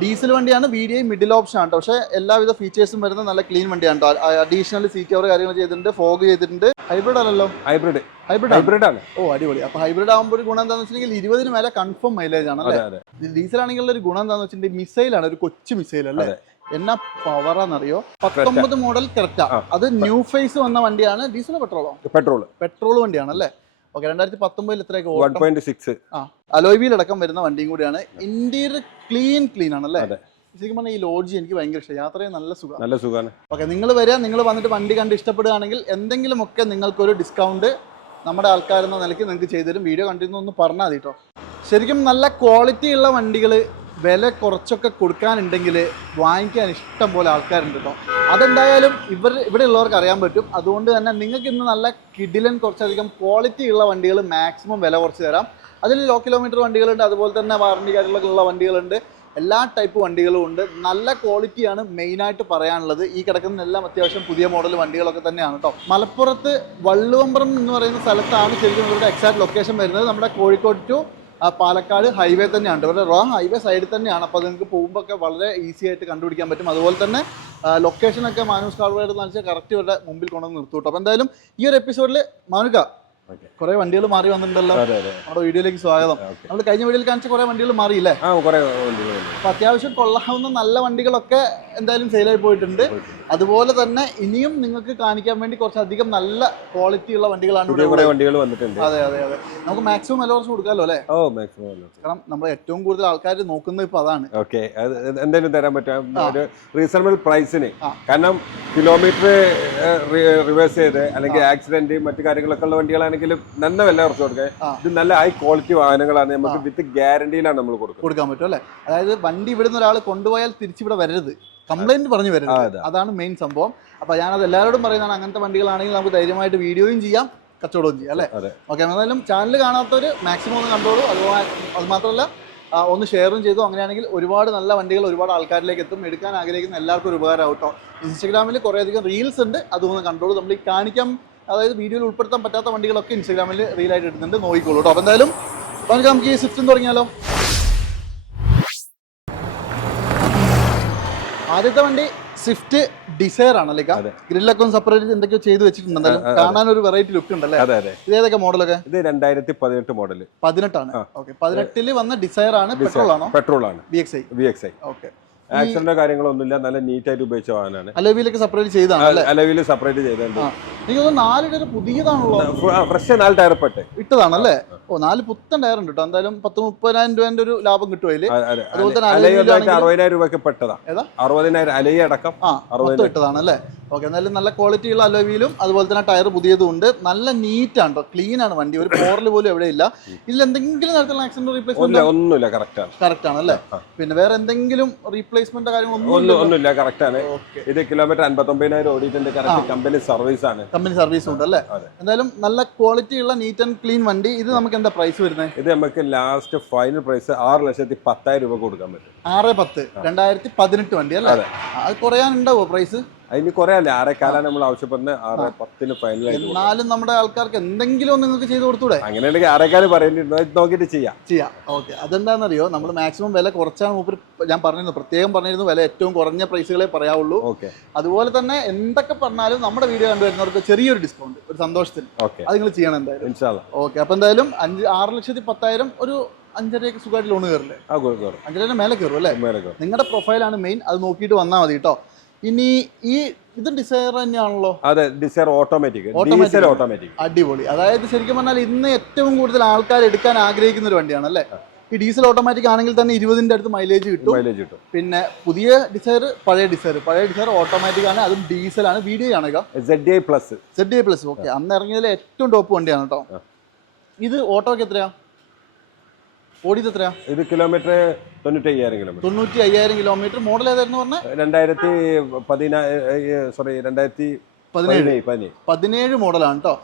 Diesel വണ്ടിയാണ് V D I middle option ആണ് കേട്ടോ പക്ഷേ എല്ലാവിധ ഫീച്ചേഴ്സും വരുന്ന നല്ല ക്ലീൻ വണ്ടിയാണ് അഡീഷണൽ സീറ്റ് കവർ കാര്യങ്ങൾ ചെയ്തിട്ടുണ്ട് ഫോഗ് ചെയ്തിട്ടുണ്ട്. ഹൈബ്രിഡ് അല്ലല്ലോ ഹൈബ്രിഡ് ഹൈബ്രിഡ് ഹൈബ്രിഡ് ആണ്. ഓ അടിപൊളി. അപ്പൊ ഹൈബ്രിഡ് ആകുമ്പോൾ ഒരു ഗുണം എന്താണെന്ന് വെച്ചിട്ടുണ്ടെങ്കിൽ ഇരുപതിന് മേലെ കൺഫേം മൈലേജ് ആണ് അല്ലേ? ഡീസൽ ആണെങ്കിൽ ഒരു ഗുണം എന്താണെന്ന് വെച്ചിട്ടുണ്ടെങ്കിൽ മിസൈൽ ആണ് ഒരു കൊച്ചു മിസൈൽ അല്ലേ? എന്നാ പവറാന്നറിയോ പത്തൊമ്പത് മോഡൽ കറക്റ്റ്. അത് ന്യൂ ഫേസ് വന്ന വണ്ടിയാണ് ഡീസൽ പെട്രോളോ പെട്രോൾ പെട്രോൾ വണ്ടിയാണ് അല്ലേ? ഓക്കെ രണ്ടായിരത്തി പത്തൊമ്പതിൽ ഇത്രയൊക്കെ വൺ പോയിന്റ് സിക്സ് ആ അലോയ് അടക്കം വരുന്ന വണ്ടിയും കൂടിയാണ്. ഇന്റീരിയർ ക്ലീൻ ക്ലീൻ ആണല്ലേ. ശരിക്കും പറഞ്ഞാൽ ഈ ലോഡ്ജ് എനിക്ക് ഭയങ്കര ഇഷ്ടം. യാത്രയും നല്ല സുഖം. നല്ല സുഖമാണ് ഓക്കെ നിങ്ങൾ വരിക നിങ്ങൾ വന്നിട്ട് വണ്ടി കണ്ട് ഇഷ്ടപ്പെടുകയാണെങ്കിൽ എന്തെങ്കിലുമൊക്കെ നിങ്ങൾക്കൊരു ഡിസ്കൗണ്ട് നമ്മുടെ ആൾക്കാരെന്ന നിലയ്ക്ക് നിങ്ങൾക്ക് ചെയ്തു തരും വീഡിയോ കണ്ടിരുന്നു ഒന്ന് പറഞ്ഞാൽ മതി കേട്ടോ ശരിക്കും നല്ല ക്വാളിറ്റി ഉള്ള വണ്ടികൾ വില കുറച്ചൊക്കെ കൊടുക്കാനുണ്ടെങ്കിൽ വാങ്ങിക്കാൻ ഇഷ്ടം പോലെ ആൾക്കാരുണ്ട് കേട്ടോ അതെന്തായാലും ഇവർ ഇവിടെ ഉള്ളവർക്ക് അറിയാൻ പറ്റും. അതുകൊണ്ട് തന്നെ നിങ്ങൾക്ക് ഇന്ന് നല്ല കിഡിലൻ കുറച്ചധികം ക്വാളിറ്റി ഉള്ള വണ്ടികൾ മാക്സിമം വില കുറച്ച് തരാം. അതിൽ ലോ കിലോമീറ്റർ വണ്ടികളുണ്ട് അതുപോലെ തന്നെ വാറണ്ടി കാര്യങ്ങളൊക്കെ ഉള്ള വണ്ടികളുണ്ട്. എല്ലാ ടൈപ്പ് വണ്ടികളും ഉണ്ട്. നല്ല ക്വാളിറ്റിയാണ് മെയിനായിട്ട് പറയാനുള്ളത്. ഈ കിടക്കുന്ന എല്ലാം അത്യാവശ്യം പുതിയ മോഡൽ വണ്ടികളൊക്കെ തന്നെയാണ് കേട്ടോ മലപ്പുറത്ത് വള്ളുവമ്പ്രം എന്ന് പറയുന്ന സ്ഥലത്താണ് ശരിക്കും ഇവരുടെ എക്സാക്ട് ലൊക്കേഷൻ വരുന്നത്. നമ്മുടെ കോഴിക്കോട് ടു പാലക്കാട് ഹൈവേ തന്നെയാണ്. ഇവരുടെ റോ ഹൈവേ സൈഡിൽ തന്നെയാണ്. അപ്പോൾ നിങ്ങൾക്ക് പോകുമ്പോൾ ഒക്കെ വളരെ ഈസി ആയിട്ട് കണ്ടുപിടിക്കാൻ പറ്റും. അതുപോലെ തന്നെ ലൊക്കേഷനൊക്കെ മാനൂസ് കാർവേഡ് എന്ന് വെച്ചാൽ കറക്റ്റ് ഇവരുടെ മുമ്പിൽ കൊണ്ടുവന്ന് നിർത്തും അപ്പോൾ എന്തായാലും ഈ ഒരു എപ്പിസോഡിൽ മാനുക കുറെ വണ്ടികൾ മാറി വന്നിട്ടുണ്ടല്ലോ. നമ്മുടെ വീഡിയോയിലേക്ക് സ്വാഗതം. നമ്മൾ കഴിഞ്ഞ വീഡിയോയിൽ കാണിച്ച കുറെ വണ്ടികൾ മാറിയില്ലേ അപ്പൊ അത്യാവശ്യം കൊള്ളാവുന്ന നല്ല വണ്ടികളൊക്കെ എന്തായാലും സെയിലായി പോയിട്ടുണ്ട്. അതുപോലെ തന്നെ ഇനിയും നിങ്ങൾക്ക് കാണിക്കാൻ വേണ്ടി കുറച്ചധികം നല്ല ക്വാളിറ്റി ഉള്ള വണ്ടികളാണ് ഇവിടെ വണ്ടികൾ വന്നിട്ടുണ്ട്. അതെ അതെ അതെ. നമുക്ക് മാക്സിമം അലോർസ് കൊടുക്കാമല്ലോ അല്ലേ? ഓ മാക്സിമം അലോർസ് കാരണം നമ്മൾ ഏറ്റവും കൂടുതൽ ആൾക്കാർ നോക്കുന്നത് ഇപ്പൊ അതാണ്. ഓക്കെ എന്തായാലും തരാൻ പറ്റും. ഒരു റീസണബിൾ പ്രൈസിന്. കാരണം കിലോമീറ്റർ റിവേഴ്സ് ചെയ്ത് അല്ലെങ്കിൽ ആക്സിഡന്റ് മറ്റു കാര്യങ്ങളൊക്കെ ഉള്ള വണ്ടികളാണെങ്കിലും നല്ല വില കുറച്ച് കൊടുക്കുക ഇത് നല്ല ഹൈ ക്വാളിറ്റി വാഹനങ്ങളാണ്. നമുക്ക് വിത്ത് ഗ്യാരണ്ടിയിലാണ് നമ്മൾ കൊടുക്കുന്നത്. കൊടുക്കാൻ പറ്റും അല്ലേ? അതായത് വണ്ടി ഇവിടെ നിന്ന് ഒരാൾ കൊണ്ടുപോയാൽ തിരിച്ചിവിടെ വരരുത്. കംപ്ലൈന്റ് പറഞ്ഞു വരുന്നത്. അതാണ് മെയിൻ സംഭവം. അപ്പൊ ഞാനത് എല്ലാവരോടും പറയുന്നതാണ് അങ്ങനത്തെ വണ്ടികളാണെങ്കിൽ നമുക്ക് ധൈര്യമായിട്ട് വീഡിയോയും ചെയ്യാം കച്ചവടവും ചെയ്യാം അല്ലേ? ഓക്കെ എന്നാലും ചാനൽ കാണാത്തവർ മാക്സിമം ഒന്ന് കണ്ടോളൂ. അതുപോലെ അത് മാത്രമല്ല ഒന്ന് ഷെയറും ചെയ്തു. അങ്ങനെയാണെങ്കിൽ ഒരുപാട് നല്ല വണ്ടികൾ ഒരുപാട് ആൾക്കാരിലേക്ക് എത്തും. എടുക്കാൻ ആഗ്രഹിക്കുന്ന എല്ലാവർക്കും ഒരു ഉപകാരമാവും കേട്ടോ. ഇൻസ്റ്റാഗ്രാമിൽ കുറേയധികം റീൽസ് ഉണ്ട്. അതൊന്ന് കണ്ടോളൂ. നമ്മൾ ഈ കാണിക്കാം അതായത് വീഡിയോയിൽ ഉൾപ്പെടുത്താൻ പറ്റാത്ത വണ്ടികളൊക്കെ ഇൻസ്റ്റാഗ്രാമിൽ റീലായിട്ട് ഇടുന്നുണ്ട് നോക്കിക്കോളൂ കേട്ടോ. അപ്പോൾ എന്തായാലും നമുക്ക് ഈ സ്വിഫ്റ്റും തുടങ്ങിയാലോ? ആദ്യത്തെ വണ്ടി സ്വിഫ്റ്റ് ഡിസയർ ആണല്ലേ. ഗ്രില്ലൊക്കെ ഒന്ന് സെപ്പറേറ്റ് എന്തൊക്കെയോ ചെയ്ത് വെച്ചിട്ടുണ്ട് കാണാൻ ഒരു വെറൈറ്റി ലുക്ക് ഉണ്ടല്ലേ? അതെ അതെ. ഇത് ഏതൊക്കെ മോഡലൊക്കെ? ഇത് രണ്ടായിരത്തി പതിനെട്ട് മോഡൽ പതിനെട്ടാണ്. ഓക്കെ പതിനെട്ടിൽ വന്ന ഡിസയർ ആണ് പെട്രോൾ ആണോ? പെട്രോൾ ആണ്. B X I V X I okay ആക്സിഡന്റോ കാര്യങ്ങളൊന്നുമില്ല. നല്ല നീറ്റ് ആയിട്ട് ഉപയോഗിച്ച വാഹനമാണ്. അലവിയിലൊക്കെ സെപ്പറേറ്റ് ചെയ്താണ് അലവിയിൽ സെപ്പറേറ്റ് ചെയ്തിട്ടുണ്ട് എനിക്ക് തോന്നുന്നു നാല് ടയർ പുതിയതാണല്ലോ. ഫ്രഷ് നാല് ടയർ പെട്ട് ഇട്ടതാണല്ലേ? ഓ നാല് പുത്തൻ ടയർ ഉണ്ട് കേട്ടോ എന്തായാലും പത്ത് മുപ്പതിനായിരം രൂപന്റെ ഒരു ലാഭം കിട്ടുമല്ലേ അതിൽ. അതുപോലെ തന്നെ അറുപതിനായിരം രൂപയ്ക്ക് പെട്ടതാ? അറുപതിനായിരം അലയി അടക്കം ആ മൊത്തം അറുപതിനായിരം. ഇട്ടതാണ് അല്ലേ ഓക്കെ എന്നാലും നല്ല ക്വാളിറ്റിയുള്ള അലോവിയിലും അതുപോലെ തന്നെ ടയർ പുതിയതും ഉണ്ട്. നല്ല നീറ്റ് ആണ് കേട്ടോ ക്ലീൻ ആണ് വണ്ടി. ഒരു പോറൽ പോലും എവിടെയില്ല ഇതിൽ എന്തെങ്കിലും തരത്തിലുള്ള ആക്സിഡന്റ് റീപ്ലേസ്മെന്റ് ഒന്നുമില്ല കറക്റ്റ് ആണ്. കറക്റ്റ് ആണ് അല്ലേ? പിന്നെ വേറെ എന്തെങ്കിലും റീപ്ലേസ്മെന്റ് കാര്യങ്ങളൊന്നും ഒന്നും ഒന്നുമില്ല കറക്റ്റ് ആണ്. ഇത് കിലോമീറ്റർ അൻപത്തൊമ്പതിനായിരം ഓടിയിട്ടുണ്ട് കറക്റ്റ് കമ്പനി സർവീസ് ആണ്. കമ്പനി സർവീസ് ഉണ്ട് അല്ലേ? എന്തായാലും നല്ല ക്വാളിറ്റി ഉള്ള നീറ്റ് ആൻഡ് ക്ലീൻ വണ്ടി. ഇത് നമുക്ക് എന്താ പ്രൈസ് വരുന്നത് ഇത് നമുക്ക് ലാസ്റ്റ് ഫൈനൽ പ്രൈസ് ആറ് ലക്ഷത്തി പത്തായിരം രൂപ കൊടുക്കാൻ പറ്റും. ആറ് പത്ത്. രണ്ടായിരത്തി പതിനെട്ട് വണ്ടി അല്ലേ? അത്. കുറയാനുണ്ടാവോ പ്രൈസ് അതിന് കുറെ അല്ലേ? ആറേക്കാലാണ് നമ്മൾ ആവശ്യപ്പെടുന്നത്. ആറ് പത്തിന് ഫൈനൽ. എന്നാലും നമ്മുടെ ആൾക്കാർക്ക് എന്തെങ്കിലും നിങ്ങൾക്ക് ചെയ്ത് കൊടുത്തൂടെ? അങ്ങനെയാണെങ്കിൽ ആറേക്കാൽ പറയേണ്ടിരുന്നു. അത് നോക്കിയിട്ട് ചെയ്യാം. ചെയ്യാം. ഓക്കെ. അതെന്താണെന്നറിയോ? നമ്മൾ മാക്സിമം വില കുറച്ചാണ് മൂപ്പര് ഞാൻ പറഞ്ഞിരുന്നു പ്രത്യേകം പറഞ്ഞിരുന്നു വില ഏറ്റവും കുറഞ്ഞ പ്രൈസുകളെ പറയാവുള്ളൂ. ഓക്കെ. അതുപോലെ തന്നെ എന്തൊക്കെ പറഞ്ഞാലും നമ്മുടെ വീഡിയോ കണ്ടുവരുന്നവർക്ക് ചെറിയൊരു ഡിസ്കൗണ്ട് ഒരു സന്തോഷത്തിന്. ഓക്കെ. അത് നിങ്ങൾ ചെയ്യണം എന്തായാലും. ഓക്കെ. അപ്പൊ എന്തായാലും അഞ്ച് ആറ് ലക്ഷത്തി പത്തായിരം ഒരു അഞ്ചരയൊക്കെ സുഖമായിട്ട് ലോൺ കയറില്ലേ? അഞ്ചരയുടെ മേലെ കയറും അല്ലേ? നിങ്ങളുടെ പ്രൊഫൈലാണ് മെയിൻ അത് നോക്കിയിട്ട് വന്നാൽ മതി കേട്ടോ. ഇനി ഈ ഇത് ഡിസൈർ തന്നെയാണല്ലോ. അതെ ഡിസൈർ ഓട്ടോമാറ്റിക്. ഡീസൽ ഓട്ടോമാറ്റിക് അടിപൊളി. അതായത് ശരിക്കും പറഞ്ഞാൽ ഇന്ന് ഏറ്റവും കൂടുതൽ ആൾക്കാർ എടുക്കാൻ ആഗ്രഹിക്കുന്ന ഒരു വണ്ടിയാണ് അല്ലേ? ഈ ഡീസൽ ഓട്ടോമാറ്റിക് ആണെങ്കിൽ തന്നെ ഇരുപതിന്റെ അടുത്ത് മൈലേജ് കിട്ടും. മൈലേജ് കിട്ടും. പിന്നെ പുതിയ ഡിസൈർ പഴയ ഡിസൈർ പഴയ ഡിസൈർ ഓട്ടോമാറ്റിക് ആണ് അതും ഡീസൽ ആണ്. വീഡിയോ ആണ് Z I plus Z A plus okay അന്ന് ഇറങ്ങിയതിൽ ഏറ്റവും ടോപ്പ് വണ്ടിയാണ് കേട്ടോ. ഇത് ഓട്ടോക്ക് എത്രയാ? ഓടിയത് എത്രയാ ഇത് കിലോമീറ്റർ തൊണ്ണൂറ്റി അയ്യായിരം കിലോമീറ്റർ. തൊണ്ണൂറ്റി അയ്യായിരം കിലോമീറ്റർ മോഡൽ ഏതായിരുന്നു പറഞ്ഞത് രണ്ടായിരത്തി പതിനാ സോറി രണ്ടായിരത്തി പതിനേഴ്. പതിനേഴ് പതിനേഴ്. പതിനേഴ് മോഡലാണ് കേട്ടോ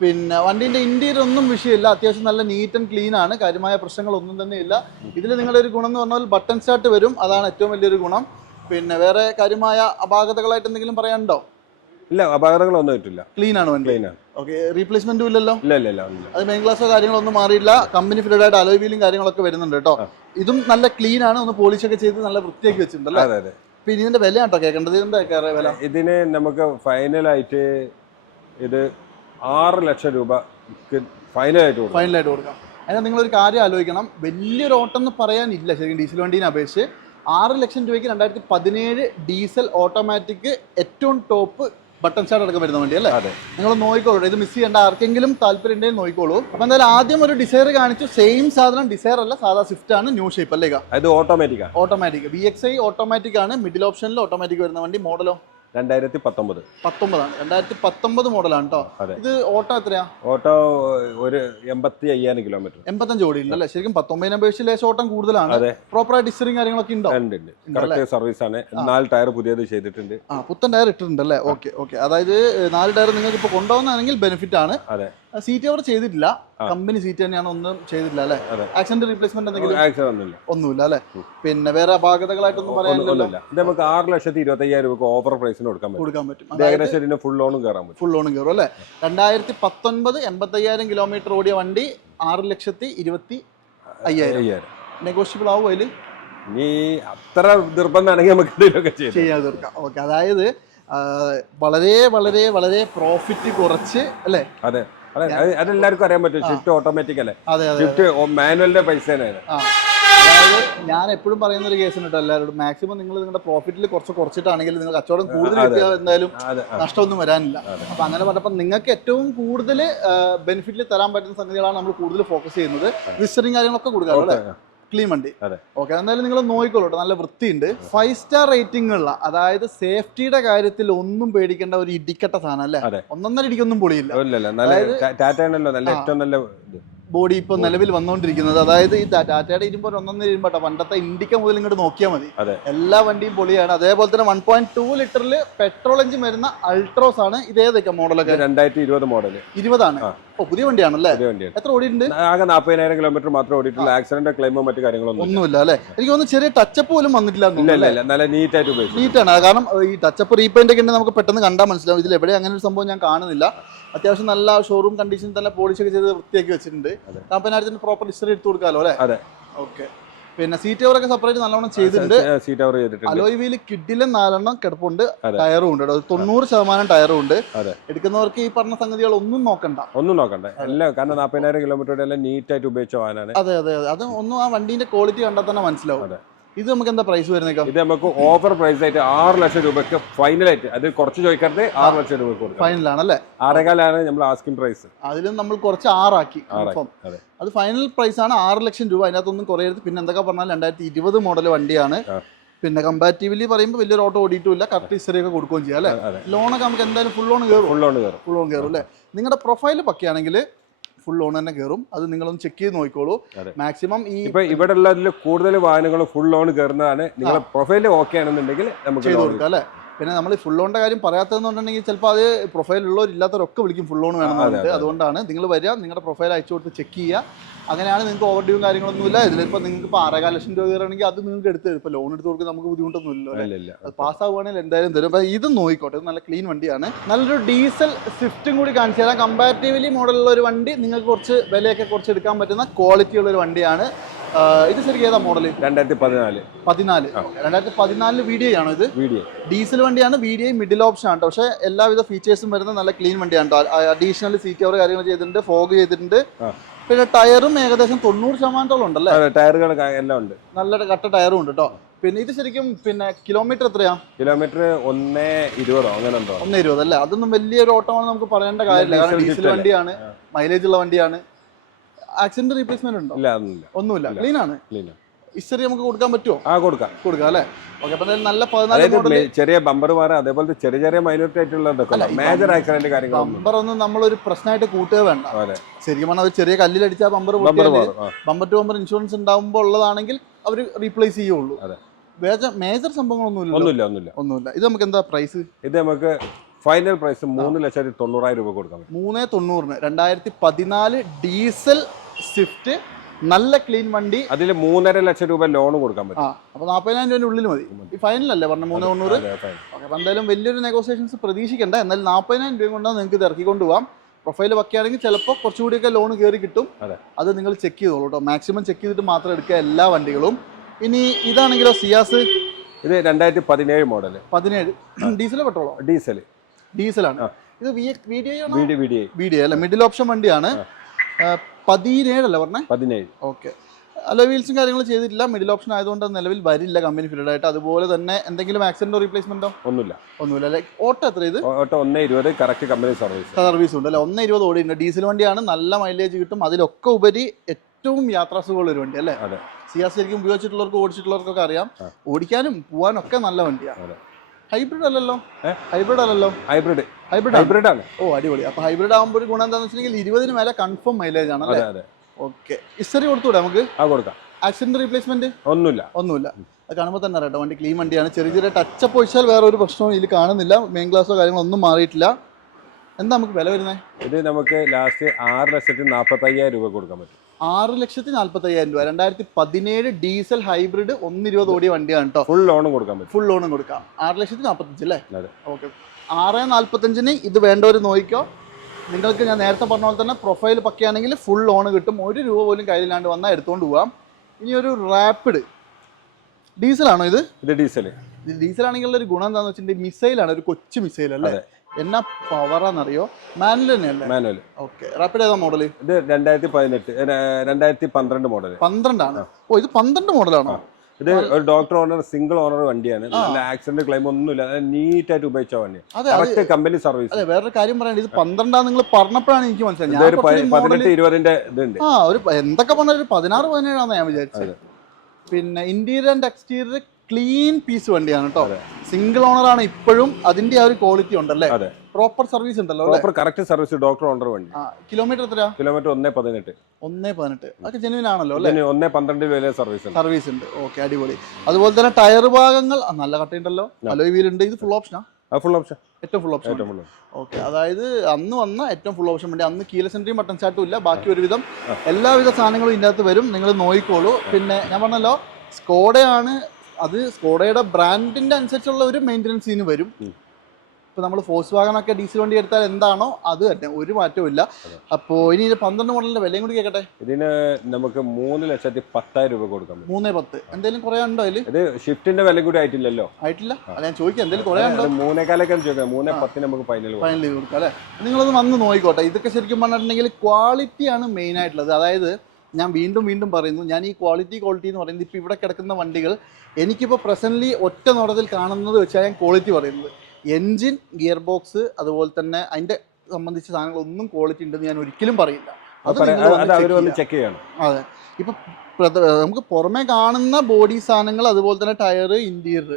പിന്നെ വണ്ടിന്റെ ഇന്റീരിയർ ഒന്നും വിഷയമില്ല. അത്യാവശ്യം നല്ല നീറ്റ് ആൻഡ് ക്ലീൻ ആണ്. കാര്യമായ പ്രശ്നങ്ങളൊന്നും തന്നെ ഇല്ല. ഇതിൽ നിങ്ങളുടെ ഒരു ഗുണം എന്ന് പറഞ്ഞാൽ ബട്ടൺ സ്റ്റാർട്ട് വരും. അതാണ് ഏറ്റവും വലിയൊരു ഗുണം. പിന്നെ വേറെ കാര്യമായ അപാകതകളായിട്ട് എന്തെങ്കിലും പറയാനുണ്ടോ? ഇല്ല അപാകതകളൊന്നും ആയിട്ടില്ല. ക്ലീൻ ആണ് വണ്ടി. ക്ലീൻ ആണ്. ഓക്കെ റീപ്ലേസ്മെന്റും ഇല്ലല്ലോ? ഇല്ല ഇല്ല ഇല്ല അത് മെയിൻ ക്ലാസ്സോ കാര്യങ്ങളൊന്നും മാറിയില്ല കമ്പനി ഫിറ്റഡ് ആയിട്ട് അലോയ് വീലും കാര്യങ്ങളൊക്കെ വരുന്നുണ്ട് കേട്ടോ. ഇതും നല്ല ക്ലീൻ ആണ്. ഒന്ന് പോളിഷ് ഒക്കെ ചെയ്ത് നല്ല വൃത്തിയാക്കി വെച്ചിട്ടുണ്ടല്ലോ അതെ അതെ. പിന്നെ ഇതിന്റെ വില കേട്ടോ കേൾക്കേണ്ടത്. ഇതിന്റെ വില? ഇതിന് നമുക്ക് ഫൈനലായിട്ട് ഇത് ആറ് ലക്ഷം രൂപ ഫൈനലായിട്ട് കൊടുക്കാം. ഫൈനലായിട്ട് കൊടുക്കാം. അതിന് നിങ്ങളൊരു കാര്യം ആലോചിക്കണം. വലിയൊരു ഓട്ടം എന്ന് പറയാനില്ല. ശരിക്കും ഡീസൽ വണ്ടീനെ അപേക്ഷിച്ച്. ആറ് ലക്ഷം രൂപയ്ക്ക് രണ്ടായിരത്തി പതിനേഴ് ഡീസൽ ഓട്ടോമാറ്റിക് ഏറ്റവും ടോപ്പ് ബട്ടൺ സ്റ്റാർട്ട് അടക്കം വരുന്ന വണ്ടി അല്ലേ നിങ്ങൾ നോക്കിക്കോളൂ ഇത് മിസ് ചെയ്യേണ്ട. ആർക്കെങ്കിലും താല്പര്യം ഉണ്ടെങ്കിൽ നോക്കിക്കോളൂ. അപ്പൊ എന്തായാലും ആദ്യം ഒരു ഡിസൈർ കാണിച്ചു. സെയിം സാധനം ഡിസൈർ അല്ല സാധാ സ്വിഫ്റ്റ് ആണ് ന്യൂ ഷേപ്പ് അല്ലേ automatic ഓട്ടോമാറ്റിക്കാണ് automatic B X I automatic ആണ്. മിഡിൽ ഓപ്ഷനിൽ ഓട്ടോമാറ്റിക് വരുന്ന വണ്ടി. മോഡലോ രണ്ടായിരത്തി പത്തൊമ്പത് പത്തൊമ്പതാണ്. രണ്ടായിരത്തി പത്തൊമ്പത് മോഡലാണ് കേട്ടോ ഇത് ഓട്ടോ എത്രയാ? ഓട്ടോ ഒരു എൺപത്തി അയ്യായിരം കിലോമീറ്റർ എൺപത്തഞ്ച് ഓടി ഉണ്ടല്ലേ ശരിക്കും പത്തൊമ്പതിനെ അപേക്ഷിച്ച് ലേശം ഓട്ടം കൂടുതലാണ്. പ്രോപ്പർ ആയിട്ട് കാര്യങ്ങളൊക്കെ ഉണ്ടോ? ഉണ്ട് ഉണ്ട്. കറക്റ്റ് സർവീസ് ആണ്. നാല് ടയർ പുതിയത് ചെയ്തിട്ടുണ്ട്. ആ പുത്തൻ ടയർ ഇട്ടിട്ടുണ്ട് അല്ലേ? ഓക്കെ ഓക്കെ അതായത് നാല് ടയർ നിങ്ങൾക്ക് ഇപ്പോൾ കൊണ്ടുപോകുന്നതാണെങ്കിൽ ബെനിഫിറ്റ് ആണ്. അതെ. സീറ്റ് അവർ ചെയ്തിട്ടില്ല. കമ്പനി സീറ്റ് തന്നെയാണ് ഒന്നും ചെയ്തിട്ടില്ല അല്ലെ? ആക്സിഡന്റ് റീപ്ലേസ്മെന്റ് എന്തെങ്കിലും? ഒന്നുമില്ല. അല്ലെ? പിന്നെ വേറെ അപാകതകളായിട്ടൊന്നും പറയാനില്ല നമുക്ക് ആറ് ലക്ഷത്തി ഇരുപത്തി അയ്യായിരം രൂപ ഓഫർ പ്രൈസിന് കൊടുക്കാൻ പറ്റും. കൊടുക്കാൻ പറ്റും. ഏകദേശം ഫുൾ ലോണും കയറാൻ പറ്റും. ഫുൾ ലോണും കയറും അല്ലെ? രണ്ടായിരത്തി പത്തൊൻപത് എൺപത്തി അയ്യായിരം കിലോമീറ്റർ ഓടിയ വണ്ടി ആറ് ലക്ഷത്തി ഇരുപത്തി അയ്യായിരം. അയ്യായിരം. നെഗോഷ്യബിൾ ആവും അതിൽ നീ അത്ര നിർബന്ധമാണെങ്കിൽ നമുക്ക് ചെയ്യാൻ തീർക്കാം. ഓക്കെ അതായത് വളരെ വളരെ വളരെ പ്രോഫിറ്റ് കുറച്ച് അല്ലേ? അത്. അതെല്ലാവർക്കും അറിയാൻ പറ്റും. ഷിഫ്റ്റ് ഓട്ടോമാറ്റിക് അല്ലേ? ഷിഫ്റ്റ് മാനുവലിന്റെ പൈസ തന്നെയാണ് അതായത് ഞാൻ എപ്പോഴും പറയുന്ന ഒരു കേസ് കേട്ടോ എല്ലാവരോടും മാക്സിമം നിങ്ങൾ നിങ്ങളുടെ പ്രോഫിറ്റിൽ കുറച്ച് കുറച്ചിട്ടാണെങ്കിൽ നിങ്ങൾ കച്ചവടം കൂടുതൽ. കിട്ടിയാൽ എന്തായാലും നഷ്ടമൊന്നും വരാനില്ല. അപ്പൊ അങ്ങനെ പറഞ്ഞപ്പോൾ നിങ്ങൾക്ക് ഏറ്റവും കൂടുതൽ ബെനിഫിറ്റിൽ തരാൻ പറ്റുന്ന സംഗതികളാണ് നമ്മൾ കൂടുതൽ ഫോക്കസ് ചെയ്യുന്നത്. വിസ്റ്ററിങ് കാര്യങ്ങളൊക്കെ കൊടുക്കാറുള്ളത്. ക്ലീൻ വണ്ടി. ഓക്കെ എന്തായാലും നിങ്ങൾ നോക്കിക്കോളൂ നല്ല വൃത്തിയുണ്ട്. ഫൈവ് സ്റ്റാർ റേറ്റിംഗ് ഉള്ള അതായത് സേഫ്റ്റിയുടെ കാര്യത്തിൽ ഒന്നും പേടിക്കേണ്ട ഒരു ഇടിക്കട്ട സാധനം അല്ലേ? ഒന്നൊന്നര ഇടിക്കൊന്നും പൊളിയില്ല. നല്ല ഏറ്റവും ബോഡി ഇപ്പോൾ നിലവിൽ വന്നുകൊണ്ടിരിക്കുന്നത് അതായത് ഈ ഡാറ്റയുടെ ടാറ്റയുടെ ഇരുമ്പോ ഒന്നൊന്നും ഇരുമ്പോട്ടോ പണ്ടത്തെ ഇൻഡിക്ക മുതൽ ഇങ്ങോട്ട് നോക്കിയാൽ മതി. എല്ലാ വണ്ടിയും പൊളിയാണ്. അതേപോലെ തന്നെ വൺ പോയിന്റ് ടു ലിറ്ററിൽ പെട്രോൾ എഞ്ചിൻ വരുന്ന അൾട്രോസ് ആണ് ഇത് ഏതൊക്കെ മോഡലൊക്കെ രണ്ടായിരത്തി ഇരുപത് മോഡൽ ഇരുപതാണ്. ഓ പുതിയ വണ്ടിയാണല്ലേ എത്ര ഓടിയിട്ടുണ്ട്? ആകെ നാൽപ്പതിനായിരം കിലോമീറ്റർ മാത്രം ഓടിയിട്ടുള്ള. ആക്സിഡന്റ് ക്ലെയിമോ മറ്റു കാര്യങ്ങളൊന്നും. ഒന്നുമില്ല അല്ലേ? എനിക്ക് ഒന്ന് ചെറിയ ടച്ചപ്പ് പോലും വന്നിട്ടില്ല നല്ല നീറ്റ് ആയിട്ട് നീറ്റാണ് കാരണം ഈ ടച്ചപ്പ് റീപെയിന്റ് ഒക്കെ ഉണ്ടെങ്കിൽ നമുക്ക് പെട്ടെന്ന് കണ്ടാൽ മനസ്സിലാവും. ഇതിൽ എവിടെ അങ്ങനെ ഒരു സംഭവം ഞാൻ കാണുന്നില്ല. അത്യാവശ്യം നല്ല ഷോറൂം കണ്ടീഷൻ തന്നെ പോളിഷ് ഒക്കെ ചെയ്ത് വൃത്തിയാക്കി വെച്ചിട്ടുണ്ട്. നാൽപ്പതിനായിരത്തിന് പ്രോപ്പർ ഹിസ്റ്ററി എടുത്തു കൊടുക്കാമല്ലോ അല്ലേ? അതെ. ഓക്കെ പിന്നെ സീറ്റ് ഒക്കെ സെപ്പറേറ്റ് നല്ലോണം ചെയ്തിട്ടുണ്ട്. സീറ്റ് ചെയ്തിട്ടുണ്ട്. അലോയ് വീൽ കിഡിലും നാലെണ്ണം കിടപ്പുണ്ട്. ടയറും ഉണ്ട് കേട്ടോ. തൊണ്ണൂറ് ശതമാനം ടയറും ഉണ്ട്. എടുക്കുന്നവർക്ക് ഈ പറഞ്ഞ സംഗതികൾ ഒന്നും നോക്കണ്ട. ഒന്നും നോക്കണ്ട. എല്ലാം കാരണം നാൽപ്പതിനായിരം കിലോമീറ്റർ എല്ലാം നീറ്റ് ആയിട്ട് ഉപയോഗിച്ച വാഹനമാണ് അതെ അതെ അതെ. ഒന്നും ആ വണ്ടീന്റെ ക്വാളിറ്റി കണ്ടാൽ തന്നെ മനസ്സിലാവും. ഇത് നമുക്ക് എന്താ പ്രൈസ് വരുന്നേക്കാം? ഇത് നമുക്ക് ഓഫർ പ്രൈസ് ആയിട്ട് ആറ് ലക്ഷം രൂപയ്ക്ക് ഫൈനലായിട്ട് അത് കുറച്ച് ചോദിക്കരുത് ആറ് ലക്ഷം രൂപ ഫൈനൽ ഫൈനലാണ് അല്ലേ ആറേകാലാണ് നമ്മൾ ആസ്കിംഗ് പ്രൈസ് അതിലും നമ്മൾ കുറച്ച് ആറാക്കി ആറാക്കി അത്. ഫൈനൽ പ്രൈസ് ആണ് ആറ് ലക്ഷം രൂപ. അതിനകത്തൊന്നും കുറയരുത്. പിന്നെ എന്തൊക്കെ പറഞ്ഞാൽ രണ്ടായിരത്തി ഇരുപത് മോഡൽ വണ്ടിയാണ് പിന്നെ കമ്പാരിറ്റീവ്ലി പറയുമ്പോൾ വലിയൊരു ഓട്ടോ ഓടിയിട്ടില്ല കറക്റ്റ് ഹിസ്റ്ററി ഒക്കെ കൊടുക്കുകയും ചെയ്യാം അല്ലേ? ലോണൊക്കെ നമുക്ക് എന്തായാലും ഫുൾ ലോൺ കയറും ഫുൾ ലോൺ കയറും ഫുൾ ലോൺ കയറും അല്ലേ? നിങ്ങളുടെ പ്രൊഫൈൽ പക്കയാണെങ്കിൽ ഫുൾ ലോൺ തന്നെ കയറും അത് നിങ്ങളൊന്ന് ചെക്ക് ചെയ്ത് നോക്കിക്കോളൂ. മാക്സിമം ഈ ഇപ്പൊ ഇവിടെ ഉള്ളതിൽ കൂടുതൽ വാഹനങ്ങൾ ഫുൾ ലോൺ കയറുന്നതാണ് നിങ്ങളുടെ പ്രൊഫൈൽ ഓക്കെ ആണെന്നുണ്ടെങ്കിൽ നമുക്ക് ചെയ്ത് കൊടുക്കാം അല്ലേ? പിന്നെ നമ്മൾ ഫുൾ ലോണിന്റെ കാര്യം പറയാത്തതെന്നുണ്ടെങ്കിൽ ചിലപ്പോൾ അത് പ്രൊഫൈൽ ഉള്ളവരില്ലാത്തവരൊക്കെ വിളിക്കും ഫുൾ ഓൺ വേണം അതെ. അതുകൊണ്ടാണ് നിങ്ങൾ വരിക നിങ്ങളുടെ പ്രൊഫൈൽ അയച്ചു കൊടുത്ത് ചെക്ക് ചെയ്യുക. അങ്ങനെയാണ് നിങ്ങൾക്ക് ഓവർ ഡ്യൂ കാര്യങ്ങളൊന്നുമില്ല. ഇതിലിപ്പോൾ നിങ്ങൾക്ക് ഇപ്പോൾ ആറേകാൽ ലക്ഷം രൂപ കയറുകയാണെങ്കിൽ അത് നിങ്ങൾക്ക് എടുത്ത് തരും. ഇപ്പോൾ ലോൺ എടുത്ത് കൊടുക്കാൻ നമുക്ക് ബുദ്ധിമുട്ടൊന്നുമില്ലല്ലോ അത് പാസ്സാവുകയാണെങ്കിൽ എന്തായാലും തരും. അപ്പോൾ ഇത് നോക്കിക്കോട്ടെ. ഇത് നല്ല ക്ലീൻ വണ്ടിയാണ്. നല്ലൊരു ഡീസൽ സ്വിഫ്റ്റും കൂടി കാണിച്ചു തരാം. കമ്പാരിറ്റീവ്ലി മോഡലുള്ള ഒരു വണ്ടി നിങ്ങൾക്ക് കുറച്ച് വിലയൊക്കെ കുറച്ച് എടുക്കാൻ പറ്റുന്ന ക്വാളിറ്റി ഉള്ള ഒരു വണ്ടിയാണ്. ഇത് ശരിക്കും ഏതാ മോഡൽ രണ്ടായിരത്തി പതിനാല്. പതിനാല് രണ്ടായിരത്തി പതിനാലിൽ വീഡിയോ ആണോ ഇത്? വീഡിയോ ഡീസൽ വണ്ടിയാണ് V D I middle option ആണ്. പക്ഷേ എല്ലാവിധ ഫീച്ചേഴ്സും വരുന്ന നല്ല ക്ലീൻ വണ്ടിയാണ് അഡീഷണൽ സീറ്റ് കവർ കാര്യങ്ങൾ ചെയ്തിട്ടുണ്ട് ഫോഗ് ചെയ്തിട്ടുണ്ട്. പിന്നെ ടയറും ഏകദേശം തൊണ്ണൂറ് ശതമാനത്തോളം ഉണ്ടല്ലേ ടയറുകൾ എല്ലാം ഉണ്ട്. നല്ല കട്ട ടയറും ഉണ്ട് കേട്ടോ പിന്നെ ഇത് ശരിക്കും പിന്നെ കിലോമീറ്റർ എത്രയാ? കിലോമീറ്റർ ഒന്നേ ഇരുപതോ അങ്ങനെ ഉണ്ടോ ഒന്ന് ഇരുപത് അല്ലേ? അതൊന്നും വലിയൊരു ഓട്ടമാണ് നമുക്ക് പറയേണ്ട കാര്യമില്ല. കാരണം ഡീസൽ വണ്ടിയാണ് മൈലേജ് ഉള്ള വണ്ടിയാണ്. ആക്സിഡന്റ് റീപ്ലേസ്മെന്റ് ഉണ്ടോ? ഇല്ല ഒന്നുമില്ല. ക്ലീൻ ആണ്? ക്ലീൻ ഹിസ്റ്ററി നമുക്ക് കൊടുക്കാൻ പറ്റുമോ ആ കൊടുക്കാം. കൊടുക്കാം അല്ലേ? ഓക്കെ അപ്പൊ നല്ല പതിനാല് ചെറിയ ബമ്പർ മാറി അതേപോലത്തെ ചെറിയ ചെറിയ മൈനോറിറ്റി ആയിട്ടുള്ള മേജർ ആക്സിഡന്റ് കാര്യങ്ങളൊന്നും ബമ്പർ ഒന്നും നമ്മളൊരു പ്രശ്നമായിട്ട് കൂട്ടുക വേണ്ട. ശരിക്കും പറഞ്ഞാൽ ഒരു ചെറിയ കല്ലിലടിച്ച bumper bumper to bumper insurance ഉണ്ടാകുമ്പോൾ ഉള്ളതാണെങ്കിൽ അവർ റീപ്ലേസ് ചെയ്യുള്ളൂ. മേജർ സംഭവങ്ങളൊന്നുമില്ല ഒന്നുമില്ല ഒന്നുമില്ല. ഒന്നുമില്ല. ഇത് നമുക്ക് എന്താ പ്രൈസ് ഇത് നമുക്ക് ഫൈനൽ പ്രൈസ് മൂന്ന് ലക്ഷത്തി തൊണ്ണൂറായിരം രൂപ കൊടുക്കാം മൂന്ന് തൊണ്ണൂറിന്. രണ്ടായിരത്തി പതിനാല് ഡീസൽ സ്വിഫ്റ്റ് നല്ല ക്ലീൻ വണ്ടി. അതിൽ മൂന്നര ലക്ഷം രൂപ ലോൺ കൊടുക്കാൻ ആ പറ്റും അപ്പോൾ നാൽപ്പതിനായിരം രൂപയുടെ ഉള്ളിൽ മതി. ഈ ഫൈനലല്ലേ പറഞ്ഞ മൂന്ന് തൊണ്ണൂറ് അപ്പൊ. ഓക്കെ എന്തായാലും വലിയൊരു നെഗോസിയേഷൻസ് പ്രതീക്ഷിക്കേണ്ട. എന്നാലും നാൽപ്പതിനായിരം രൂപ കൊണ്ടാണ് നിങ്ങൾക്ക് ഇത് ഇറക്കിക്കൊണ്ട് പോകാം പ്രൊഫൈൽ വയ്ക്കുകയാണെങ്കിൽ ചിലപ്പോൾ കുറച്ചുകൂടിയൊക്കെ ലോൺ കയറി കിട്ടും. അതെ. നിങ്ങൾ ചെക്ക് ചെയ്തോളൂ കേട്ടോ മാക്സിമം ചെക്ക് ചെയ്തിട്ട് മാത്രം എടുക്കുക എല്ലാ വണ്ടികളും. ഇനി ഇതാണെങ്കിലോ സിയാസ് ഇത് രണ്ടായിരത്തി പതിനേഴ്. മോഡൽ പതിനേഴ് ഡീസൽ പെട്രോളോ? ഡീസൽ ഡീസലാണ്. ഇത് V V D I V D I V D I അല്ല. മിഡിൽ ഓപ്ഷൻ വണ്ടിയാണ്. പതിനേഴല്ലേ പറഞ്ഞേ? പതിനേഴ്. ഓക്കെ. അലോ വീൽസും കാര്യങ്ങളും ചെയ്തിട്ടില്ല. മിഡിൽ ഓപ്ഷൻ ആയതുകൊണ്ട് നിലവിൽ വരില്ല കമ്പനി ഫിറ്റഡ് ആയിട്ട്. അതുപോലെ തന്നെ എന്തെങ്കിലും ആക്സിഡന്റോ റീപ്ലേസ്മെന്റോ ഒന്നുമില്ല. ഒന്നുമില്ല ലൈക്ക് ഓട്ടോ എത്ര ഇത്? ഓട്ടോ ഒന്നേ ഇരുപത് കറക്റ്റ് കമ്പനി സർവീസ് സർവീസ് ഉണ്ട് അല്ലെ? ഒന്നേ ഇരുപത് ഓടിയുണ്ട് ഡീസൽ വണ്ടിയാണ് നല്ല മൈലേജ് കിട്ടും. അതിലൊക്കെ ഉപരി ഏറ്റവും യാത്രാസുഖമുള്ള ഒരു വണ്ടി അല്ലേ? അതെ. സിയാസ് ശരിക്കും ഉപയോഗിച്ചിട്ടുള്ളവർക്ക് ഓടിച്ചിട്ടുള്ളവർക്കൊക്കെ അറിയാം. ഓടിക്കാനും പോകാനും ഒക്കെ നല്ല വണ്ടിയാണ്. ഹൈബ്രിഡ് അല്ലല്ലോ? ഹൈബ്രിഡ് അല്ലല്ലോ? ഹൈബ്രിഡ് ഹൈബ്രിഡ് ഹൈബ്രിഡ് ആണ്. ഓ അടിപൊളി. അപ്പൊ ഹൈബ്രിഡ് ആകുമ്പോൾ ഒരു ഗുണം എന്താണെന്ന് വെച്ചിട്ടുണ്ടെങ്കിൽ ഇരുപതിന് മേലെ കൺഫേം മൈലേജ് ആണ് അല്ലേ? ഓക്കെ ഇസ്റ്ററി കൊടുത്തൂടെ നമുക്ക്? ആ കൊടുക്കാം. ആക്സിഡന്റ് റീപ്ലേസ്മെന്റ് ഒന്നുമില്ല. ഒന്നുമില്ല. അത് കാണുമ്പോൾ തന്നെ അറിയാം വണ്ടി ക്ലീൻ വണ്ടിയാണ്. ചെറിയ ചെറിയ ടച്ചപ്പ് ഒഴിച്ചാൽ വേറെ ഒരു പ്രശ്നവും ഇതിൽ കാണുന്നില്ല. മെയിൻ ഗ്ലാസോ കാര്യങ്ങളോ ഒന്നും മാറിയിട്ടില്ല. എന്താ നമുക്ക് വില വരുന്നത് ഇത് നമുക്ക് ലാസ്റ്റ് ആറ് ലക്ഷത്തി നാൽപ്പത്തി അയ്യായിരം രൂപ കൊടുക്കാൻ പറ്റും. ആറ് ലക്ഷത്തി നാൽപ്പത്തി അയ്യായിരം രൂപ. രണ്ടായിരത്തി പതിനേഴ് ഡീസൽ ഹൈബ്രിഡ് ഒന്നിരുപത് ഓടിയ വണ്ടിയാണ് കേട്ടോ. ഫുൾ ലോണും കൊടുക്കാൻ പറ്റും. ഫുൾ ലോണും കൊടുക്കാം. ആറ് ലക്ഷത്തി നാൽപ്പത്തഞ്ച് അല്ലേ? അതെ. ഓക്കെ ആറ് നാൽപ്പത്തഞ്ചിന് ഇത് വേണ്ടവർ നോക്കിക്കോ നിങ്ങൾക്ക് ഞാൻ നേരത്തെ പറഞ്ഞ പോലെ തന്നെ പ്രൊഫൈൽ പക്കയാണെങ്കിൽ ഫുൾ ലോൺ കിട്ടും. ഒരു രൂപ പോലും കയ്യിലാണ്ട് വന്നാൽ എടുത്തുകൊണ്ട് പോവാം. ഇനി ഒരു റാപ്പിഡ് ഡീസലാണോ ഇത്? ഇത് ഡീസൽ ഡീസൽ ആണെങ്കിലുള്ള ഒരു ഗുണം എന്താണെന്ന് വെച്ചിട്ടുണ്ടെങ്കിൽ മിസൈലാണ്. ഒരു കൊച്ചു മിസൈൽ അല്ലേ. എന്നാ പവറാന്നറിയോ? Manual manual. ഓക്കെ. റാപ്പിഡ് ഏതാ മോഡൽ ഇത് രണ്ടായിരത്തി പതിനെട്ട് രണ്ടായിരത്തി പന്ത്രണ്ട് മോഡൽ പന്ത്രണ്ടാണ്? ഓ ഇത് പന്ത്രണ്ട് മോഡലാണോ ഇത് ഒരു ഡോക്ടർ ഓണർ സിംഗിൾ ഓണർ വണ്ടിയാണ്. നല്ല ആക്സിഡന്റ് ക്ലെയിം ഒന്നുമില്ല. നീറ്റ് ആയിട്ട് ഉപയോഗിച്ച വണ്ടിയാണ് കമ്പനി സർവീസ് അതെ വേറൊരു കാര്യം പറയാണ്ട്. ഇത് പന്ത്രണ്ടാ നിങ്ങൾ പറഞ്ഞപ്പോഴാണ് എനിക്ക് മനസ്സിലായത്. പതിനെട്ട് ഇരുപതിന്റെ ഇതുണ്ട്. ആ ഒരു എന്തൊക്കെ പറഞ്ഞാൽ ഒരു പതിനാറ് പതിനേഴാന്നാ ഞാൻ വിചാരിച്ചത്. പിന്നെ interior and exterior clean piece വണ്ടിയാണ് കേട്ടോ സിംഗിൾ ഓണർ ആണ് ഇപ്പോഴും അതിന്റെ ആ ഒരു ക്വാളിറ്റി ഉണ്ടല്ലേ. പ്രോപ്പർ സർവീസ് ഉണ്ടല്ലോ proper correct service doctor owner വണ്ടി. കിലോമീറ്റർ എത്രയാ? കിലോമീറ്റർ ഒന്നേ പതിനെട്ട്. ഒന്നേ പതിനെട്ട്. അതൊക്കെ ജെനുവിൻ ആണല്ലോ അല്ലേ? ഒന്നേ പന്ത്രണ്ട് വരെ സർവീസ് സർവീസ് ഉണ്ട്. ഓക്കെ അടിപൊളി. അതുപോലെ തന്നെ ടയർ ഭാഗങ്ങൾ നല്ല കട്ടയുണ്ടല്ലോ അലോയ് വീൽ ഉണ്ട് ഇത് ഫുൾ ഓപ്ഷനാ ഫുൾ ഓപ്ഷൻ ഏറ്റവും ഫുൾ ഓപ്ഷൻ ഓക്കെ അതായത് അന്ന് വന്ന ഏറ്റവും ഫുൾ ഓപ്ഷൻ വേണ്ടി. അന്ന് കീല സെൻട്രിയും ബട്ടൺ ചാട്ടും ഇല്ല. ബാക്കി ഒരുവിധം എല്ലാവിധ സാധനങ്ങളും ഇതിനകത്ത് വരും. നിങ്ങൾ നോയിക്കോളൂ പിന്നെ ഞാൻ പറഞ്ഞല്ലോ സ്കോഡയാണ് അത് സ്കോഡയുടെ ബ്രാൻഡിന്റെ അനുസരിച്ചുള്ള ഒരു മെയിന്റനൻസ് ഇതിന് വരും. ഇപ്പോൾ ഇപ്പൊ നമ്മൾ ഫോഴ്സ് വാഗനൊക്കെ ഡീസൽ വണ്ടി എടുത്താൽ എന്താണോ അത് തന്നെ ഒരു മാറ്റവും ഇല്ല. അപ്പോൾ ഇനി പന്ത്രണ്ട് മോഡലിന്റെ വിലയും കൂടി കേൾക്കട്ടെ ഇതിന് നമുക്ക് മൂന്ന് ലക്ഷത്തി പത്തായിരം രൂപ കൊടുക്കാം മൂന്ന് പത്ത്. എന്തെങ്കിലും കുറേ ഉണ്ടോ അതിൽ ഇത് ഷിഫ്റ്റിന്റെ വില കൂടി ആയിട്ടില്ലല്ലോ. ആയിട്ടില്ല? ഞാൻ ചോദിക്കാം. എന്തെങ്കിലും കുറേ ഉണ്ടോ? മൂന്നേക്കാലൊക്കെ ചോദിക്കാം. മൂന്നേ പത്തിന് നമുക്ക് ഫൈനൽ ഫൈനൽ കൊടുക്കാം അല്ലേ? നിങ്ങളത് വന്ന് നോക്കിക്കോട്ടെ. ഇതൊക്കെ ശരിക്കും പറഞ്ഞിട്ടുണ്ടെങ്കിൽ ക്വാളിറ്റിയാണ് മെയിൻ ആയിട്ടുള്ളത്. അതായത് ഞാൻ വീണ്ടും വീണ്ടും പറയുന്നു ഞാൻ ഈ ക്വാളിറ്റി ക്വാളിറ്റി എന്ന് പറയുന്നത് ഇപ്പോൾ ഇവിടെ കിടക്കുന്ന വണ്ടികൾ എനിക്കിപ്പോൾ പ്രസന്റ്ലി ഒറ്റ നോട്ടത്തിൽ കാണുന്നത് വെച്ചാൽ ഞാൻ ക്വാളിറ്റി പറയുന്നത്. എൻജിൻ ഗിയർ ബോക്സ് അതുപോലെ തന്നെ അതിന്റെ സംബന്ധിച്ച സാധനങ്ങൾ ഒന്നും ക്വാളിറ്റി ഉണ്ടെന്ന് ഞാൻ ഒരിക്കലും പറയില്ല. അത്. ചെക്ക് ചെയ്യണം. അതെ. ഇപ്പൊ നമുക്ക് പുറമെ കാണുന്ന ബോഡി സാധനങ്ങൾ അതുപോലെ തന്നെ ടയർ ഇന്റീരിയർ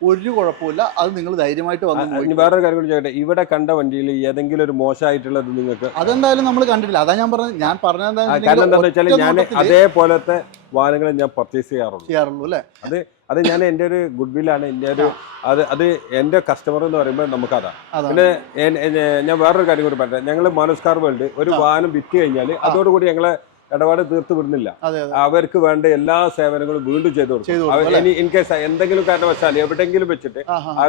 ഒരു കുഴപ്പമില്ല അത് നിങ്ങൾ ധൈര്യമായിട്ട് വന്നു വേറൊരു കാര്യം കൂടി ചോദിക്കട്ടെ. ഇവിടെ കണ്ട വണ്ടിയിൽ ഏതെങ്കിലും ഒരു മോശമായിട്ടുള്ളത് നിങ്ങൾക്ക്? അതെന്തായാലും നമ്മൾ കണ്ടിട്ടില്ല. അതാ ഞാൻ പറഞ്ഞത്. ഞാൻ പറഞ്ഞത് എന്താണെന്ന് വെച്ചാൽ ഞാൻ അതേപോലത്തെ വാഹനങ്ങൾ ഞാൻ പർച്ചേസ് ചെയ്യാറുള്ളൂ ചെയ്യാറുള്ളൂ അല്ലേ? അത് അത് ഞാൻ എന്റെ ഒരു ഗുഡ് വില്ലാണ് എന്റെ ഒരു അത് അത് എന്റെ കസ്റ്റമർ എന്ന് പറയുമ്പോൾ നമുക്കതാ. അതാണ്. പിന്നെ ഞാൻ വേറൊരു കാര്യം കൂടി പറയാം ഞങ്ങൾ മനസ്കാർ വേൾഡ് ഒരു വാഹനം വിറ്റ് കഴിഞ്ഞാൽ അതോടുകൂടി ഞങ്ങളെ ഇടപാട് തീർത്തു വിടുന്നില്ല. അവർക്ക് വേണ്ട എല്ലാ സേവനങ്ങളും വീണ്ടും ചെയ്തു കൊടുക്കും. ഇൻ കേസ് എന്തെങ്കിലും കാരണവശാൽ എവിടെയെങ്കിലും വെച്ചിട്ട്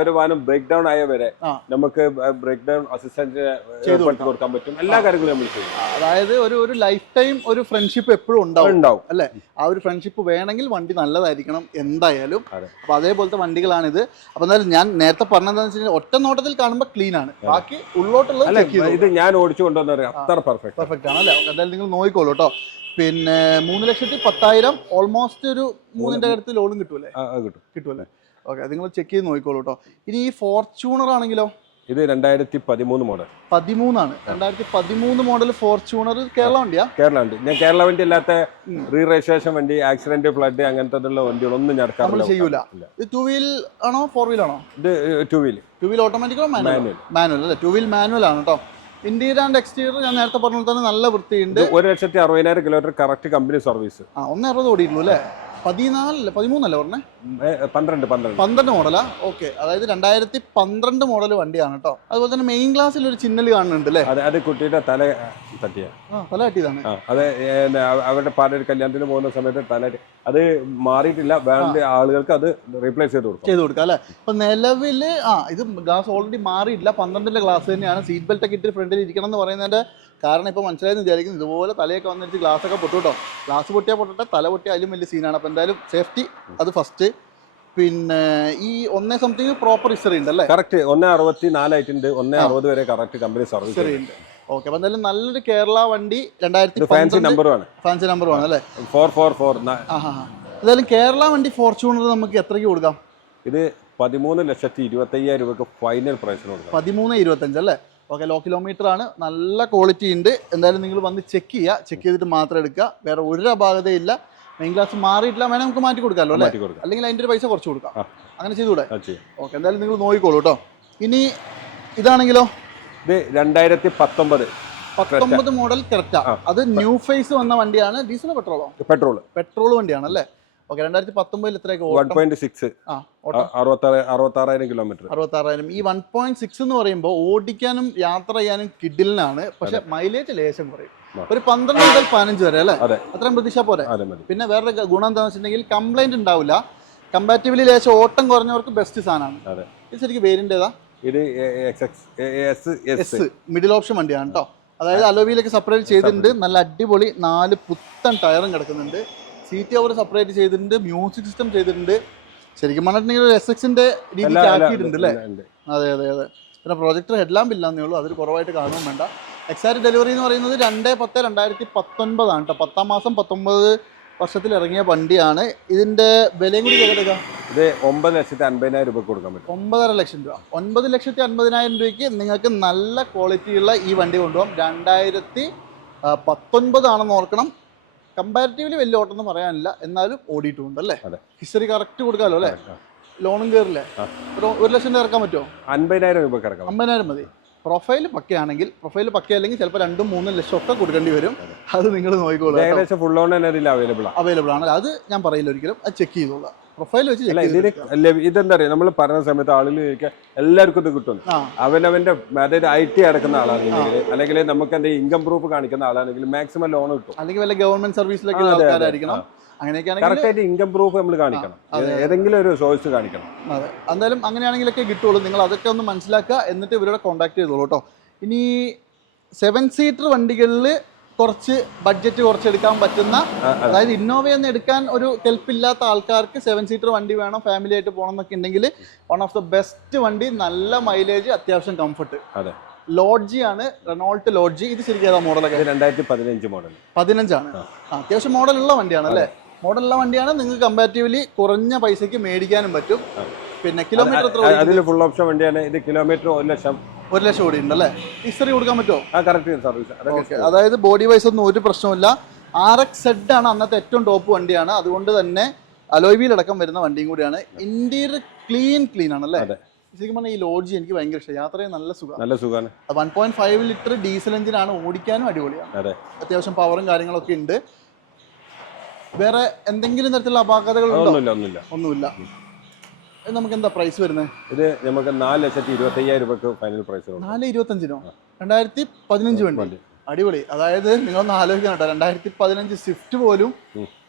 ഒരു വാഹനം ബ്രേക്ക് ഡൗൺ ആയ വരെ നമുക്ക് ബ്രേക്ക് ഡൗൺ അസിസ്റ്റന്റിനെ ചെയ്തു കൊടുക്കാൻ പറ്റും. എല്ലാ കാര്യങ്ങളും നമ്മൾ ചെയ്യും. അതായത് ഒരു ഒരു ലൈഫ് ടൈം ഒരു ഫ്രണ്ട്ഷിപ്പ് എപ്പോഴും ഉണ്ടാവും ഉണ്ടാവും. അല്ലേ? ആ ഒരു ഫ്രണ്ട്ഷിപ്പ് വേണമെങ്കിൽ വണ്ടി നല്ലതായിരിക്കണം എന്തായാലും. അപ്പൊ അതേപോലത്തെ വണ്ടികളാണിത്. അപ്പൊ എന്നാലും ഞാൻ നേരത്തെ പറഞ്ഞതെന്ന് വെച്ചാൽ ഒറ്റ നോട്ടത്തിൽ കാണുമ്പോൾ ക്ലീൻ ആണ്. ബാക്കി ഉള്ളോട്ടുള്ളത് ഇത് ഞാൻ ഓടിച്ചു കൊണ്ടുവന്ന അത്ര പെർഫെക്റ്റ് പെർഫെക്റ്റ് ആണ്. അല്ലേ? എന്തായാലും നിങ്ങൾ നോക്കിക്കോളൂ കേട്ടോ പിന്നെ മൂന്ന് ലക്ഷത്തി പത്തായിരം ഓൾമോസ്റ്റ് ഒരു മൂന്നിന്റെ അടുത്ത് ലോണും കിട്ടൂലേ കിട്ടും. കിട്ടുമല്ലേ ഓക്കെ നിങ്ങൾ ചെക്ക് ചെയ്ത് നോക്കിക്കോളൂ കേട്ടോ ഇനി ഈ ഫോർച്യൂണർ ആണെങ്കിലോ? ഇത് രണ്ടായിരത്തി പതിമൂന്ന് മോഡൽ പതിമൂന്നാണ്. രണ്ടായിരത്തി പതിമൂന്ന് മോഡൽ ഫോർച്യൂണർ കേരള വണ്ടിയാ? കേരള വണ്ടി. ഞാൻ കേരള വണ്ടി അല്ലാത്ത റീ രജിസ്ട്രേഷൻ വണ്ടി ആക്സിഡന്റ് ഫ്ലഡ് അങ്ങനത്തെ വണ്ടികളൊന്നും ഞാൻ ചെയ്യൂല. ഇത് ടു വീൽ ആണോ ഫോർ വീൽ ആണോ? ഇത് ടു വീൽ ടു വീൽ ഓട്ടോമാറ്റിക്കോ മാനുവൽ മാനുവൽ അല്ലേ? ടു വീൽ മാനുവൽ ആണ് കേട്ടോ ഇന്റീരിയർ ആൻഡ് എക്സ്റ്റീരിയർ ഞാൻ നേരത്തെ പറഞ്ഞ പോലെ തന്നെ നല്ല വൃത്തിയുണ്ട്. ഒരു ലക്ഷത്തി അറുപതിനായിരം കിലോമീറ്റർ കറക്റ്റ് കമ്പനി സർവീസ് ആ ഒന്ന് അറുപത് ഓടിയിട്ടുള്ളൂ അല്ലേ? പതിനാലല്ലേ പതിമൂന്നല്ലേ പറഞ്ഞേ? പന്ത്രണ്ട് പന്ത്രണ്ട്. പന്ത്രണ്ട് മോഡലാ? ഓക്കെ. അതായത് രണ്ടായിരത്തി പന്ത്രണ്ട് മോഡൽ വണ്ടിയാണ് കേട്ടോ. അതുപോലെ തന്നെ മെയിൻ ക്ലാസ്സിൽ ഒരു ചിന്നൽ കാണുന്നുണ്ട് അല്ലേ അത് അത് കുട്ടിയുടെ തല തട്ടിയ. തല കട്ടിയതാണ് ആ അത് അവരുടെ പാട്ട് കല്യാണത്തിന് പോകുന്ന സമയത്ത് തല അത് മാറിയിട്ടില്ല. വേണ്ട ആളുകൾക്ക് അത് റീപ്ലേസ് ചെയ്ത് കൊടുക്കും. ചെയ്ത് കൊടുക്കാം അല്ലേ? അപ്പൊ നിലവിൽ ആ ഇത് ഗ്ലാസ് ഓൾറെഡി മാറിയിട്ടില്ല. പന്ത്രണ്ടിന്റെ ഗ്ലാസ് തന്നെയാണ്. സീറ്റ് ബെൽറ്റ് ഒക്കെ ഇട്ട് ഫ്രണ്ടിൽ ഇരിക്കണം എന്ന് പറയുന്നതിന്റെ കാരണം ഇപ്പോൾ മനസ്സിലായെന്ന് വിചാരിക്കുന്നു ഇതുപോലെ തലയൊക്കെ വന്നിട്ട് ഗ്ലാസ്സൊക്കെ പൊട്ടു കേട്ടോ. ഗ്ലാസ് പൊട്ടിയാൽ പൊട്ടട്ടെ തല പൊട്ടിയാൽ അതിലും വലിയ സീനാണ് അപ്പോൾ എന്തായാലും സേഫ്റ്റി അത് ഫസ്റ്റ് പിന്നെ ഈ ഒന്നേ സംതിങ് പ്രോപ്പർ ഹിസ്റ്ററി ഉണ്ട് അല്ലേ? കറക്റ്റ് ഒന്നേ അറുപത്തി നാലായിട്ടുണ്ട് ഒന്നേ അറുപത് വരെ കറക്റ്റ് കമ്പനി സർവീസ് ഉണ്ട്. ഓക്കെ അപ്പൊ എന്തായാലും നല്ലൊരു കേരള വണ്ടി രണ്ടായിരത്തി ഫാൻസി നമ്പറുമാണ് ഫാൻസി നമ്പർ ആണ്. അല്ലേ? ഫോർ ഫോർ ഫോർ എന്തായാലും കേരള വണ്ടി ഫോർച്യൂണർ നമുക്ക് എത്രയ്ക്ക് കൊടുക്കാം? ഇത് പതിമൂന്ന് ലക്ഷത്തി ഇരുപത്തി അയ്യായിരം രൂപയ്ക്ക് ഫൈനൽ പ്രൈസിന് കൊടുക്കാം. പതിമൂന്ന് ഇരുപത്തഞ്ച് അല്ലേ? ഓക്കെ ലോ കിലോമീറ്റർ ആണ്. നല്ല ക്വാളിറ്റി ഉണ്ട്. എന്തായാലും നിങ്ങൾ വന്ന് ചെക്ക് ചെയ്യുക. ചെക്ക് ചെയ്തിട്ട് മാത്രം എടുക്കുക. വേറെ ഒരു അപാകതയില്ല മെയിൻ ഗ്ലാസ് മാറിയിട്ടില്ല വേണേൽ നമുക്ക് മാറ്റി കൊടുക്കാമല്ലോ അല്ലേ? അല്ലെങ്കിൽ അതിന്റെ ഒരു പൈസ കുറച്ച് കൊടുക്കാം. അങ്ങനെ ചെയ്തുകൂടെ? ഓക്കെ എന്തായാലും നിങ്ങൾ നോക്കിക്കോളൂ കേട്ടോ ഇനി ഇതാണെങ്കിലോ? ഇത് രണ്ടായിരത്തി പത്തൊമ്പത് പത്തൊമ്പത് മോഡൽ കറക്റ്റാ. അത് ന്യൂ ഫേസ് വന്ന വണ്ടിയാണ്. ഡീസലോ പെട്രോളോ പെട്രോൾ പെട്രോൾ വണ്ടിയാണ് അല്ലേ? ഓക്കെ രണ്ടായിരത്തി പത്തൊമ്പതിൽ എത്രയൊക്കെ വൺ ഓട്ടം പോയിന്റ് സിക്സ് ആ ഓട്ടം. അറുപത്താറ് അറുപത്താറായിരം കിലോമീറ്റർ അറുപത്താറായിരം. ഈ വൺ പോയിന്റ് സിക്സ് എന്ന് പറയുമ്പോൾ ഓടിക്കാനും യാത്ര ചെയ്യാനും കിഡിലിനാണ് പക്ഷെ മൈലേജ് ലേശം കുറയും. ഒരു പന്ത്രണ്ട് മുതൽ പതിനഞ്ച് വരെ അല്ലേ? അതെ. അത്രയും പ്രതീക്ഷ പോരെ? പിന്നെ വേറൊരു ഗുണം എന്താണെന്ന് വെച്ചിട്ടുണ്ടെങ്കിൽ കംപ്ലൈന്റ് ഉണ്ടാവില്ല. കമ്പാറ്റീവ്ലി ലേശം ഓട്ടം കുറഞ്ഞവർക്ക് ബെസ്റ്റ് സാധനമാണ്. ഇത് ശരിക്കും വേരിന്റെ ഏതാ ഇത് എസ് മിഡിൽ ഓപ്ഷൻ വണ്ടിയാണ് കേട്ടോ അതായത് അലോവിയിലൊക്കെ സെപ്പറേറ്റ് ചെയ്തിട്ടുണ്ട്. നല്ല അടിപൊളി നാല് പുത്തൻ ടയറും കിടക്കുന്നുണ്ട്. സീറ്റ് അവർ സെപ്പറേറ്റ് ചെയ്തിട്ടുണ്ട് മ്യൂസിക് സിസ്റ്റം ചെയ്തിട്ടുണ്ട്. ശരിക്കും പറഞ്ഞിട്ടുണ്ടെങ്കിൽ എസ് എക്സിന്റെ രീതിക്ക് ആക്കിയിട്ടുണ്ട് അല്ലേ? അതെ അതെ അതെ. പിന്നെ പ്രൊജക്ടർ ഹെഡ്ലാമ്പ് ഇല്ലാന്നേ ഉള്ളൂ അതൊരു കുറവായിട്ട് കാണുകയും വേണ്ട. എക്സാക്ട് ഡെലിവറി എന്ന് പറയുന്നത് രണ്ട് പത്ത് രണ്ടായിരത്തി പത്തൊൻപതാണ് കേട്ടോ പത്താം മാസം പത്തൊമ്പത് വർഷത്തിൽ ഇറങ്ങിയ വണ്ടിയാണ്. ഇതിന്റെ വിലയും കൂടി ഇത് ഒമ്പത് ലക്ഷത്തി അൻപതിനായിരം രൂപ കൊടുക്കാൻ പറ്റും. ഒമ്പതര ലക്ഷം രൂപ. ഒൻപത് ലക്ഷത്തി അൻപതിനായിരം രൂപയ്ക്ക് നിങ്ങൾക്ക് നല്ല ക്വാളിറ്റിയുള്ള ഈ വണ്ടി കൊണ്ടുപോകാം. രണ്ടായിരത്തി പത്തൊൻപതാണെന്ന് ഓർക്കണം. കമ്പാരിറ്റീവ്ലി വലിയ ഓട്ടം എന്ന് പറയാനില്ല. എന്നാലും ഓടിയിട്ടുണ്ട് അല്ലേ? ഹിസ്റ്ററി കറക്റ്റ് കൊടുക്കാമല്ലോ അല്ലേ? ലോണും കയറില്ലേ. ഒരു ഒരു ലക്ഷം രൂപ ഇറക്കാൻ പറ്റുമോ? അൻപതിനായിരം രൂപ അമ്പതിനായിരം മതി. പ്രൊഫൈൽ പക്കയാണെങ്കിൽ പ്രൊഫൈൽ പക്കയല്ലെങ്കിൽ ചിലപ്പോൾ രണ്ടും മൂന്നും ലക്ഷം ഒക്കെ കൊടുക്കേണ്ടി വരും. അത്. നിങ്ങൾ നോക്കിക്കോളൂ ഏകദേശം ഫുൾ ഓൺ അവൈലബിൾ ആണ് അവൈലബിൾ ആണ്. അത് ഞാൻ പറയില്ല ഒരിക്കലും. അത് ചെക്ക് ചെയ്തോളാം. പ്രൊഫൈൽ വെച്ച് ഇതിന് ഇതെന്താ പറയുക നമ്മൾ പറഞ്ഞ സമയത്ത് ആളുകൾ ചോദിക്കുക എല്ലാവർക്കും ഇത് കിട്ടും. അവനവന്റെ അതായത് ഐ ടി അടക്കുന്ന ആളാണെങ്കിൽ അല്ലെങ്കിൽ നമുക്ക് എന്റെ ഇൻകം പ്രൂഫ് കാണിക്കുന്ന ആളാണെങ്കിൽ മാക്സിമം ലോൺ കിട്ടും. അല്ലെങ്കിൽ വല്ല ഗവൺമെന്റ് സർവീസിലൊക്കെ. ആൾക്കാരായിരിക്കണം. അങ്ങനെയൊക്കെ കറക്റ്റ് ആയിട്ട് ഇൻകം പ്രൂഫ് നമ്മൾ കാണിക്കണം. ഏതെങ്കിലും ഒരു സോഴ്സ് കാണിക്കണം. അതെ. എന്തായാലും അങ്ങനെയാണെങ്കിലൊക്കെ കിട്ടുള്ളൂ. നിങ്ങൾ അതൊക്കെ ഒന്ന് മനസ്സിലാക്കുക. എന്നിട്ട് ഇവരോട് കോൺടാക്ട് ചെയ്തോളൂ കേട്ടോ. ഇനി സെവൻ സീറ്റർ വണ്ടികളിൽ കുറച്ച് ബഡ്ജറ്റ് കുറച്ച് എടുക്കാൻ പറ്റുന്ന അതായത് ഇന്നോവ എന്ന് എടുക്കാൻ ഒരു കെൽപ്പില്ലാത്ത ആൾക്കാർക്ക് സെവൻ സീറ്റർ വണ്ടി വേണം ഫാമിലി ആയിട്ട് പോകണം എന്നൊക്കെ ഉണ്ടെങ്കിൽ വൺ ഓഫ് ദ ബെസ്റ്റ് വണ്ടി നല്ല മൈലേജ് അത്യാവശ്യം കംഫർട്ട് അതെ. ലോഡ്ജി ആണ് റെനോൾട്ട് ലോഡ്ജി ഇത് ശരിക്കും ഏതാ മോഡലൊക്കെ രണ്ടായിരത്തി പതിനഞ്ച് മോഡൽ പതിനഞ്ചാണ്. അത്യാവശ്യം മോഡലുള്ള വണ്ടിയാണ് അല്ലേ? മോഡലുള്ള വണ്ടിയാണ് നിങ്ങൾക്ക് കമ്പാരിറ്റീവ്ലി കുറഞ്ഞ പൈസയ്ക്ക് മേടിക്കാനും പറ്റും. പിന്നെ കിലോമീറ്റർ? അതിൽ ഫുൾ ഓപ്ഷൻ വണ്ടിയാണ്. ഇത് കിലോമീറ്റർ ഒരു ലക്ഷം ഒരു ലക്ഷം കൂടി ഉണ്ട് അല്ലേ ഹിസ്റ്ററി കൊടുക്കാൻ പറ്റുമോ? ആ കറക്റ്റ് സർവീസ് അതൊക്കെ അതായത് ബോഡി വൈസ് ഒന്നും ഒരു പ്രശ്നമില്ല ആർ എക്സ് സെഡ് ആണ് അന്നത്തെ ഏറ്റവും ടോപ്പ് വണ്ടിയാണ്. അതുകൊണ്ട് തന്നെ അലോയിവിൽ അടക്കം വരുന്ന വണ്ടിയും കൂടിയാണ്. ഇന്റീരിയർ ക്ലീൻ ക്ലീൻ ആണ് അല്ലേ. ശരിക്കും പറഞ്ഞാൽ ഈ ലോഡ്ജി എനിക്ക് ഭയങ്കര ഇഷ്ടം. യാത്രയും നല്ല സുഖം. നല്ല സുഖമാണ്. One point five litre diesel എഞ്ചിനാണ് ഓടിക്കാനും അടിപൊളിയാണ്. അതെ. അത്യാവശ്യം പവറും കാര്യങ്ങളൊക്കെ ഉണ്ട്. വേറെ എന്തെങ്കിലും തരത്തിലുള്ള അപാകതകൾ ഒന്നുമില്ല. ഒന്നുമില്ല. നമുക്ക് എന്താ പ്രൈസ് വരുന്നത് ഇത് നമുക്ക് നാല് ലക്ഷത്തി ഇരുപത്തി അയ്യായിരം രൂപക്ക് ഫൈനൽ പ്രൈസ് നാല് ഇരുപത്തഞ്ചിനോ? രണ്ടായിരത്തി പതിനഞ്ച് വണ്ടി. അടിപൊളി. അതായത് നിങ്ങളൊന്ന് ആലോചിക്കണം കേട്ടോ. രണ്ടായിരത്തി പതിനഞ്ച് സ്വിഫ്റ്റ് പോലും.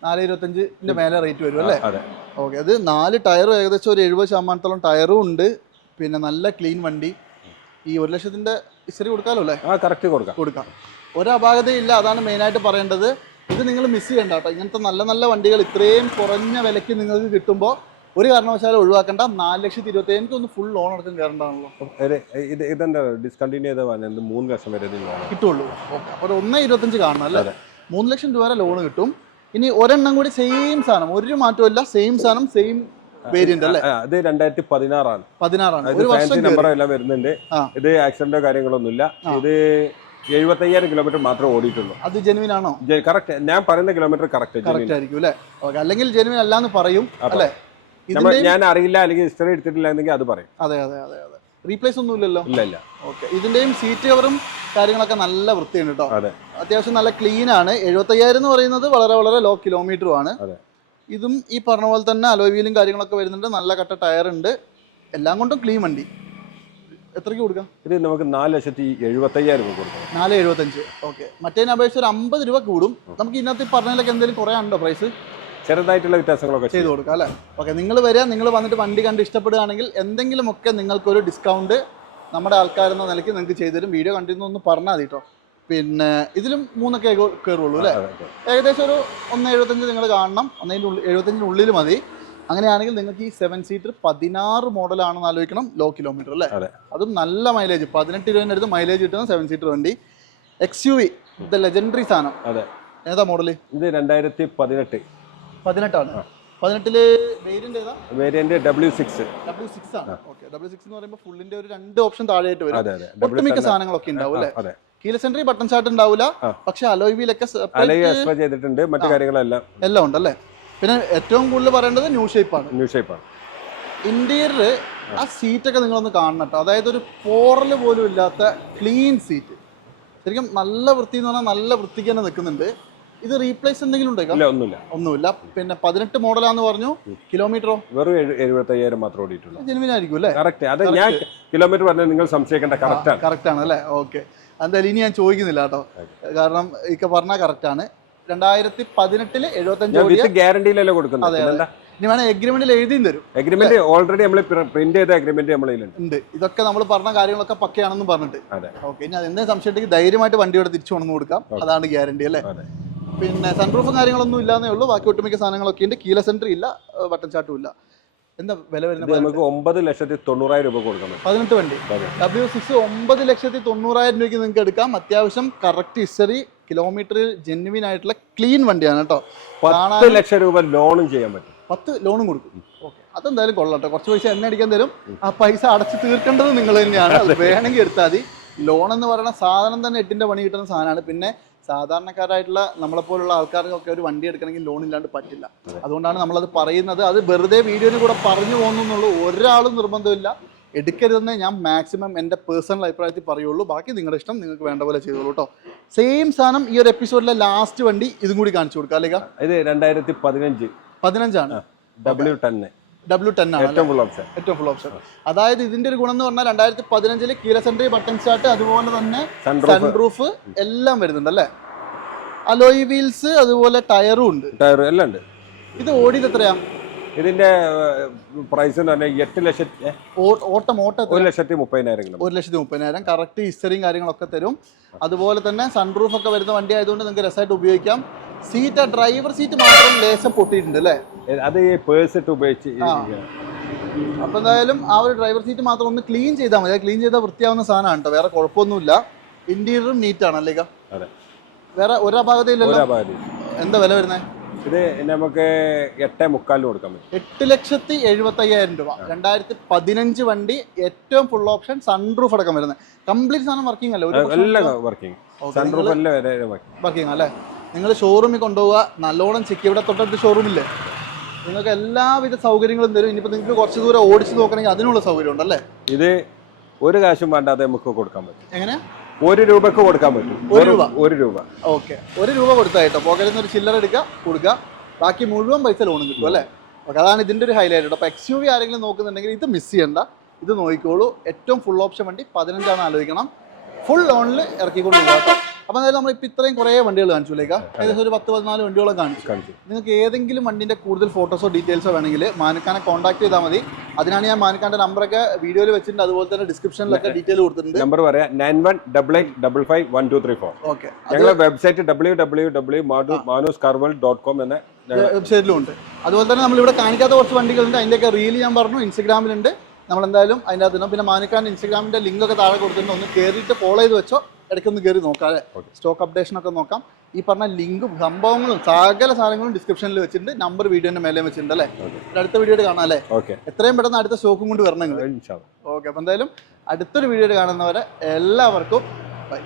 നാല് ഇരുപത്തഞ്ചിന്റെ മേലെ റേറ്റ് വരും അല്ലേ? അതെ. ഓക്കെ അത് നാല് ടയർ ഏകദേശം ഒരു എഴുപത് ശതമാനത്തോളം ടയറും ഉണ്ട്. പിന്നെ നല്ല ക്ലീൻ വണ്ടി. ഈ ഒരു ലക്ഷത്തിന്റെ ഇസ്തിരി കൊടുക്കാമല്ലോ അല്ലേ? ആ കറക്റ്റ് കൊടുക്കാം. കൊടുക്കാം. ഒരു ഇല്ല അതാണ് മെയിനായിട്ട് പറയേണ്ടത്. ഇത് നിങ്ങൾ മിസ് ചെയ്യണ്ട കേട്ടോ. ഇങ്ങനത്തെ നല്ല നല്ല വണ്ടികൾ ഇത്രയും കുറഞ്ഞ വിലയ്ക്ക് നിങ്ങൾക്ക് കിട്ടുമ്പോൾ ഒരു കാരണവശാലും ഒഴിവാക്കണ്ട. നാല് ലക്ഷത്തി ഇരുപത്തി എനിക്ക് ഒന്ന് ഫുൾ ലോൺ അടക്കം ഇത് ഇതെന്താ? ഡിസ്കണ്ടിന്യൂ ചെയ്ത മൂന്ന് ലക്ഷം വരെ കിട്ടുള്ളൂ. ഓക്കെ അപ്പോൾ ഒന്നേ ഇരുപത്തഞ്ച് കാണണം അല്ലേ? അതെ. മൂന്ന് ലക്ഷം രൂപ വരെ ലോൺ കിട്ടും. ഇനി ഒരെണ്ണം കൂടി സെയിം സാധനം. ഒരു മാറ്റമില്ല സെയിം സാധനം സെയിം വേരിയന്റ് അല്ലേ? ഇത് രണ്ടായിരത്തി പതിനാറാണ്. പതിനാറാണ് ഒരു വർഷം നമ്പർ എല്ലാം വരുന്നുണ്ട്. ഇത് ആക്സിഡന്റോ കാര്യങ്ങളൊന്നുമില്ല. ഇത് എഴുപത്തയ്യായിരം കിലോമീറ്റർ മാത്രമേ ഓടിയിട്ടുള്ളൂ. അത് ജെനുവിൻ ആണോ? കറക്റ്റ് ഞാൻ പറയുന്ന കിലോമീറ്റർ കറക്റ്റ് കറക്റ്റ് ആയിരിക്കും അല്ലേ? അല്ലെങ്കിൽ ജെനുവിൻ അല്ലാന്ന് പറയും അല്ലേ? ഞാൻ അറിയില്ല അല്ലെങ്കിൽ ഹിസ്റ്ററി എടുത്തിട്ടില്ല എന്നെങ്കിൽ അത് പറയും. അതെ അതെ അതെ അതെ. റീപ്ലേസ് ഒന്നും ഇല്ലല്ലോ ഇല്ല ഇല്ല. ഓക്കെ ഇതിന്റെയും സീറ്റ് കവറും കാര്യങ്ങളൊക്കെ നല്ല വൃത്തിയുണ്ട് കേട്ടോ അതെ. അത്യാവശ്യം നല്ല ക്ലീൻ ആണ്. എഴുപത്തയ്യായിരം എന്ന് പറയുന്നത് വളരെ വളരെ ലോ കിലോമീറ്ററും ആണ്. ഇതും ഈ പറഞ്ഞ പോലെ തന്നെ അലോയ് വീലും കാര്യങ്ങളൊക്കെ വരുന്നുണ്ട്. നല്ല കട്ട ടയർ ഉണ്ട്. എല്ലാം കൊണ്ടും ക്ലീൻ വണ്ടി. എത്രയ്ക്ക് കൊടുക്കാം? ഇത് നമുക്ക് നാല് ലക്ഷത്തി എഴുപത്തയ്യായിരം രൂപ കൊടുക്കാം. നാല് എഴുപത്തഞ്ച്. ഓക്കെ മറ്റേതിനെ അപേക്ഷിച്ച് ഒരു അമ്പത് രൂപ കൂടും. നമുക്ക് ഇതിനകത്ത് ഈ പറഞ്ഞതിലൊക്കെ എന്തെങ്കിലും കുറയാനുണ്ടോ പ്രൈസ് ചെറുതായിട്ടുള്ള വ്യത്യാസങ്ങളൊക്കെ ചെയ്തു കൊടുക്കാം അല്ലേ? ഓക്കെ നിങ്ങൾ വരിക നിങ്ങൾ വന്നിട്ട് വണ്ടി കണ്ട് ഇഷ്ടപ്പെടുകയാണെങ്കിൽ എന്തെങ്കിലുമൊക്കെ നിങ്ങൾക്കൊരു ഡിസ്കൗണ്ട് നമ്മുടെ ആൾക്കാരെന്ന നിലയ്ക്ക് നിങ്ങൾക്ക് ചെയ്തു തരും. വീഡിയോ കണ്ടിരുന്നു ഒന്ന് പറഞ്ഞാൽ മതി കേട്ടോ പിന്നെ ഇതിലും മൂന്നൊക്കെ കയറുള്ളൂ അല്ലേ. ഏകദേശം ഒരു ഒന്ന് എഴുപത്തഞ്ച് നിങ്ങൾ കാണണം. ഒന്നതിന്റെ ഉള്ളിൽ എഴുപത്തഞ്ചിന്റെ ഉള്ളിൽ മതി. അങ്ങനെയാണെങ്കിൽ നിങ്ങൾക്ക് ഈ സെവൻ സീറ്റർ പതിനാറ് മോഡലാണെന്ന് ആലോചിക്കണം ലോ കിലോമീറ്റർ അല്ലേ? അതും. നല്ല മൈലേജ് പതിനെട്ട് രൂപേന്റെ അടുത്ത് മൈലേജ് കിട്ടുന്ന സെവൻ സീറ്റർ വണ്ടി. X U V the legendary സാധനം. അതെ. ഏതാ മോഡൽ ഇത് രണ്ടായിരത്തി പതിനെട്ട്. പതിനെട്ടാണ്. പതിനെട്ടിൽ വേരിയന്റ് ഏതാ? Variant W six W six ആണ്. ഓക്കെ ഡബ്ല്യു സിക്സ് എന്ന് പറയുമ്പോൾ ഫുള്ളിന്റെ ഒരു രണ്ട് ഓപ്ഷൻ താഴെയായിട്ട് വരും. ഒട്ടുമിക്ക സാധനങ്ങളൊക്കെ ഉണ്ടാവും അല്ലേ? കീല സെൻട്രി ബട്ടൺ ചാർട്ട് ഉണ്ടാവില്ല പക്ഷെ അലോയിലൊക്കെ ചെയ്തിട്ടുണ്ട്. മറ്റു കാര്യങ്ങളെല്ലാം. എല്ലാം ഉണ്ട് അല്ലേ? പിന്നെ ഏറ്റവും കൂടുതൽ പറയേണ്ടത് ന്യൂ ഷേപ്പാണ് ന്യൂ ഷേപ്പാണ് ഇന്റീരിയർ ആ. സീറ്റ് ഒക്കെ നിങ്ങളൊന്ന് കാണണം കേട്ടോ. അതായത് ഒരു പോറൽ പോലും ഇല്ലാത്ത ക്ലീൻ സീറ്റ് ശരിക്കും നല്ല വൃത്തി എന്ന് പറഞ്ഞാൽ നല്ല വൃത്തിക്ക് തന്നെ നിൽക്കുന്നുണ്ട്. ഇത് റീപ്ലേസ് എന്തെങ്കിലും ഉണ്ടോ ഇല്ല ഒന്നുമില്ല. ഒന്നുമില്ല. പിന്നെ പതിനെട്ട് മോഡലാന്ന് പറഞ്ഞു. കിലോമീറ്ററോ? വെറും എഴു- എഴുപത്തയ്യായിരം മാത്രം ഓടിയിട്ടുള്ളൂ. ജെനുവിൻ ആയിരിക്കും അല്ലേ? കറക്റ്റ് അത് ഞാൻ കിലോമീറ്റർ പറഞ്ഞാൽ നിങ്ങൾ സംശയിക്കേണ്ട കറക്റ്റ് ആണ്. കറക്റ്റ് ആണ് അല്ലേ? ഓക്കെ എന്തായാലും ഇനി ഞാൻ ചോദിക്കുന്നില്ല കേട്ടോ. കാരണം ഇക്ക പറഞ്ഞാൽ കറക്റ്റ് ആണ്. രണ്ടായിരത്തി പതിനെട്ടിൽ എഴുപത്തഞ്ച് ഗ്യാരണ്ടിയിലല്ലേ കൊടുക്കുന്നത്. ഇനി വേണേൽ എഗ്രിമെന്റിൽ എഴുതി തരും. എഗ്രിമെന്റ് ഓൾറെഡി നമ്മൾ പ്രിന്റ് ചെയ്ത എഗ്രിമെന്റ് ഉണ്ട്. ഇതൊക്കെ നമ്മൾ പറഞ്ഞ കാര്യങ്ങളൊക്കെ പക്കയാണെന്നും പറഞ്ഞിട്ട്. ഓക്കെ ഇനി അതെന്തെങ്കിലും സംശയം ഉണ്ടെങ്കിൽ ധൈര്യമായിട്ട് വണ്ടി ഇവിടെ തിരിച്ചു കൊണ്ടുവന്ന് കൊടുക്കാം. അതാണ് ഗ്യാരണ്ടി അല്ലേ? പിന്നെ സൺപ്രൂഫും കാര്യങ്ങളൊന്നും ഇല്ലാന്നേ ഉള്ളൂ. ബാക്കി ഒട്ടുമിക്ക സാധനങ്ങളൊക്കെ ഉണ്ട്. കീല സെൻട്രി ഇല്ല ബട്ടൺ ചാട്ടും ഇല്ല. എന്താ വില വരുന്നത്? നമുക്ക് ഒമ്പത് ലക്ഷത്തി തൊണ്ണൂറായിരം രൂപ കൊടുക്കണം പതിനെട്ട് വണ്ടി. ഡബ്ല്യു സിക്സ് ഒമ്പത് ലക്ഷത്തി തൊണ്ണൂറായിരം രൂപയ്ക്ക് നിങ്ങൾക്ക് എടുക്കാം. അത്യാവശ്യം കറക്റ്റ് ഹിസ്റ്ററി കിലോമീറ്ററിൽ ജെന്യുവിൻ ആയിട്ടുള്ള ക്ലീൻ വണ്ടിയാണ് കേട്ടോ. പത്ത് ലക്ഷം രൂപ ലോണും ചെയ്യാൻ പറ്റും. പത്ത് ലോണും കൊടുക്കും. ഓക്കെ. അതെന്തായാലും കൊള്ളട്ടെ കുറച്ച് പൈസ എന്നെ അടിക്കാൻ തരും. ആ പൈസ അടച്ച് തീർക്കേണ്ടത് നിങ്ങൾ തന്നെയാണ്. അത് വേണമെങ്കിൽ എടുത്താൽ മതി. ലോൺ എന്ന് പറയുന്ന സാധനം തന്നെ എട്ടിന്റെ പണി കിട്ടുന്ന സാധനമാണ്. പിന്നെ സാധാരണക്കാരായിട്ടുള്ള നമ്മളെപ്പോലുള്ള ആൾക്കാർക്കൊക്കെ ഒരു വണ്ടി എടുക്കണമെങ്കിൽ ലോൺ ഇല്ലാണ്ട് പറ്റില്ല. അതുകൊണ്ടാണ് നമ്മളത് പറയുന്നത്. അത് വെറുതെ വീഡിയോയിൽ കൂടെ പറഞ്ഞു പോകുന്നുള്ളൂ ഒരാളും നിർബന്ധമില്ല. എടുക്കരുതെന്നേ ഞാൻ മാക്സിമം എന്റെ പേഴ്സണൽ അഭിപ്രായത്തിൽ പറയുള്ളൂ. ബാക്കി നിങ്ങളുടെ ഇഷ്ടം നിങ്ങൾക്ക് വേണ്ട പോലെ ചെയ്തോളൂ കേട്ടോ. സെയിം സാധനം ഈ ഒരു എപ്പിസോഡിലെ ലാസ്റ്റ് വണ്ടി ഇതും കൂടി കാണിച്ചു കൊടുക്കാം അല്ലെങ്കിൽ ഇത് രണ്ടായിരത്തി പതിനഞ്ച്. പതിനഞ്ചാണ്. ഡബ്ല്യു ടെന്ന് ഡബ്ല്യു ടെൻ ആണ് ഏറ്റവും ഫുൾ ഓപ്ഷൻ ഏറ്റവും ഫുൾ ഓപ്ഷൻ അതായത് ഇതിന്റെ ഒരു ഗുണം എന്ന് പറഞ്ഞാൽ രണ്ടായിരത്തി പതിനഞ്ചിൽ കീല സെൻട്രി ബട്ടൺ സ്റ്റാർട്ട് അതുപോലെ തന്നെ സൺറൂഫ് എല്ലാം വരുന്നുണ്ട് അല്ലേ? അലോയ് വീൽസ് അതുപോലെ ടയറും ഉണ്ട്. ടയർ എല്ലാം ഉണ്ട്. ഇത് ഓടിയത് എത്രയാ? ഇതിന്റെ പ്രൈസ് എന്ന് പറഞ്ഞാൽ എട്ട് ലക്ഷത്തി ഓട്ടം ഓട്ടം? ഒരു ലക്ഷത്തി മുപ്പതിനായിരം ഒരു ലക്ഷത്തി മുപ്പതിനായിരം. കറക്റ്റ് ഹിസ്റ്ററിയും കാര്യങ്ങളൊക്കെ തരും. അതുപോലെ തന്നെ സൺറൂഫ് ഒക്കെ വരുന്ന വണ്ടി ആയതുകൊണ്ട് നിങ്ങൾക്ക് രസമായിട്ട് ഉപയോഗിക്കാം. സീറ്റ് ഡ്രൈവർ സീറ്റ് മാത്രം ലേശം പൊട്ടിയിട്ടുണ്ട് അല്ലേ? അത് ഈ പേഴ്സ് ഇട്ട് ഉപയോഗിച്ച് അപ്പൊ എന്തായാലും ആ ഒരു ഡ്രൈവർ സീറ്റ് മാത്രം ഒന്ന് ക്ലീൻ ചെയ്താൽ മതി. ക്ലീൻ ചെയ്താൽ വൃത്തിയാവുന്ന സാധനമാണ് കേട്ടോ വേറെ കുഴപ്പമൊന്നുമില്ല. ഇന്റീരിയറും നീറ്റ് ആണ് അല്ലേ വേറെ ഒരു അപാകതയില്ലല്ലോ? അപാധി എന്താ വില വരുന്നത് ഇത് നമുക്ക് എട്ടേ മുക്കാലിന് കൊടുക്കാൻ പറ്റും. എട്ട് ലക്ഷത്തി എഴുപത്തി അയ്യായിരം രൂപ രണ്ടായിരത്തി പതിനഞ്ച് വണ്ടി ഏറ്റവും ഫുൾ ഓപ്ഷൻ സൺറൂഫ് അടക്കം വരുന്നത് കംപ്ലീറ്റ് സാധനം വർക്കിംഗ് അല്ലേ? വർക്കിംഗ് സൺറൂഫ് വർക്കിംഗ് അല്ലേ? നിങ്ങൾ ഷോറൂമിൽ കൊണ്ടുപോവുക. നല്ലോണം ചെക്ക് ഇവിടെ തൊട്ടടുത്ത് ഷോറൂമില്ലേ നിങ്ങൾക്ക് എല്ലാവിധ സൗകര്യങ്ങളും തരും. ഇനിയിപ്പോൾ നിങ്ങൾക്ക് കുറച്ച് ദൂരം ഓടിച്ച് നോക്കണമെങ്കിൽ അതിനുള്ള സൗകര്യം ഉണ്ടല്ലേ ഇത് ഒരു കാശും വേണ്ടാതെ നമുക്ക് കൊടുക്കാൻ പറ്റും. എങ്ങനെ? ഒരു രൂപക്ക് കൊടുക്കാൻ പറ്റും. ഒരു രൂപ? ഒരു രൂപ. ഓക്കെ. ഒരു രൂപ കൊടുത്താൽ കേട്ടോ. പോക്കറ്റിൽ നിന്ന് ഒരു ചില്ലറ എടുക്കുക കൊടുക്കുക. ബാക്കി മുഴുവൻ പൈസ ലോണും കിട്ടും അല്ലേ? ഓക്കെ അതാണ് ഇതിന്റെ ഒരു ഹൈലൈറ്റ് കേട്ടോ. അപ്പോൾ എക്സ് യു വി ആരെങ്കിലും നോക്കുന്നുണ്ടെങ്കിൽ ഇത് മിസ് ചെയ്യണ്ട. ഇത് നോക്കിക്കോളൂ. ഏറ്റവും ഫുൾ ഓപ്ഷൻ വണ്ടി പതിനഞ്ചാണ് ആലോചിക്കണം. ഫുൾ ലോണിൽ ഇറക്കിക്കൊണ്ട് കേട്ടോ. അപ്പോൾ എന്തായാലും നമ്മൾ ഇപ്പൊ ഇത്രയും കുറേ വണ്ടികൾ കാണിച്ചുലേക്കാം ഏകദേശം ഒരു പത്ത് പതിനാല് വണ്ടികളും കാണിച്ചു. കാണിച്ചു. നിങ്ങൾക്ക് ഏതെങ്കിലും വണ്ടിന്റെ കൂടുതൽ ഫോട്ടോസോ ഡീറ്റെയിൽസോ വേണമെങ്കിൽ മാനക്കാനെ കോൺടാക്ട് ചെയ്താൽ മതി. അതിനാണ് ഞാൻ മാനക്കാന്റെ നമ്പറൊക്കെ വീഡിയോയിൽ വെച്ചിട്ടുണ്ട്. അതുപോലെ തന്നെ ഡിസ്ക്രിപ്ഷനിലൊക്കെ ഡീറ്റെയിൽ കൊടുത്തിട്ടുണ്ട്. നമ്പർ പറയാം. Nine one double eight double five one two three four. Okay. ഞങ്ങളുടെ വെബ്സൈറ്റ് ഡബ്ല്യൂ ഡബ്ല്യൂ ഡബ്ല്യൂ മാനു മാനൂസ് കാർവൽ ഡോട്ട് കോം എന്ന വെബ്സൈറ്റിലും ഉണ്ട് അതുപോലെ തന്നെ നമ്മളിവിടെ കാണിക്കാത്ത കുറച്ച് വണ്ടികളുണ്ട്. അതിന്റെയൊക്കെ റീൽ ഞാൻ പറഞ്ഞു. ഇൻസ്റ്റഗ്രാമിലുണ്ട്. നമ്മളെന്തായാലും അതിന്റെ അകത്ത് പിന്നെ മാനിക്കാൻ ഇൻസ്റ്റാഗ്രാമിന്റെ ലിങ്കൊക്കെ താഴെ കൊടുത്തിട്ടുണ്ട്. ഒന്ന് കയറിയിട്ട് ഫോളോ ചെയ്ത് വെച്ചോ. ഇടയ്ക്കൊന്ന് കയറി നോക്കാം അല്ലേ സ്റ്റോക്ക് അപ്ഡേഷൻ ഒക്കെ നോക്കാം. ഈ പറഞ്ഞ ലിങ്കും സംഭവങ്ങളും സകല സാധനങ്ങളും ഡിസ്ക്രിപ്ഷനിൽ വെച്ചിട്ടുണ്ട്. നമ്പർ വീഡിയോന്റെ മേലെ വെച്ചിട്ടുണ്ട് അല്ലേ? അടുത്ത വീഡിയോയിട്ട് കാണാം അല്ലേ? ഓക്കെ എത്രയും പെട്ടെന്ന് അടുത്ത സ്റ്റോക്കും കൊണ്ട് വരണം നിങ്ങൾ ഓക്കെ അപ്പോൾ എന്തായാലും അടുത്തൊരു വീഡിയോയിൽ കാണുന്നവരെ എല്ലാവർക്കും ബൈ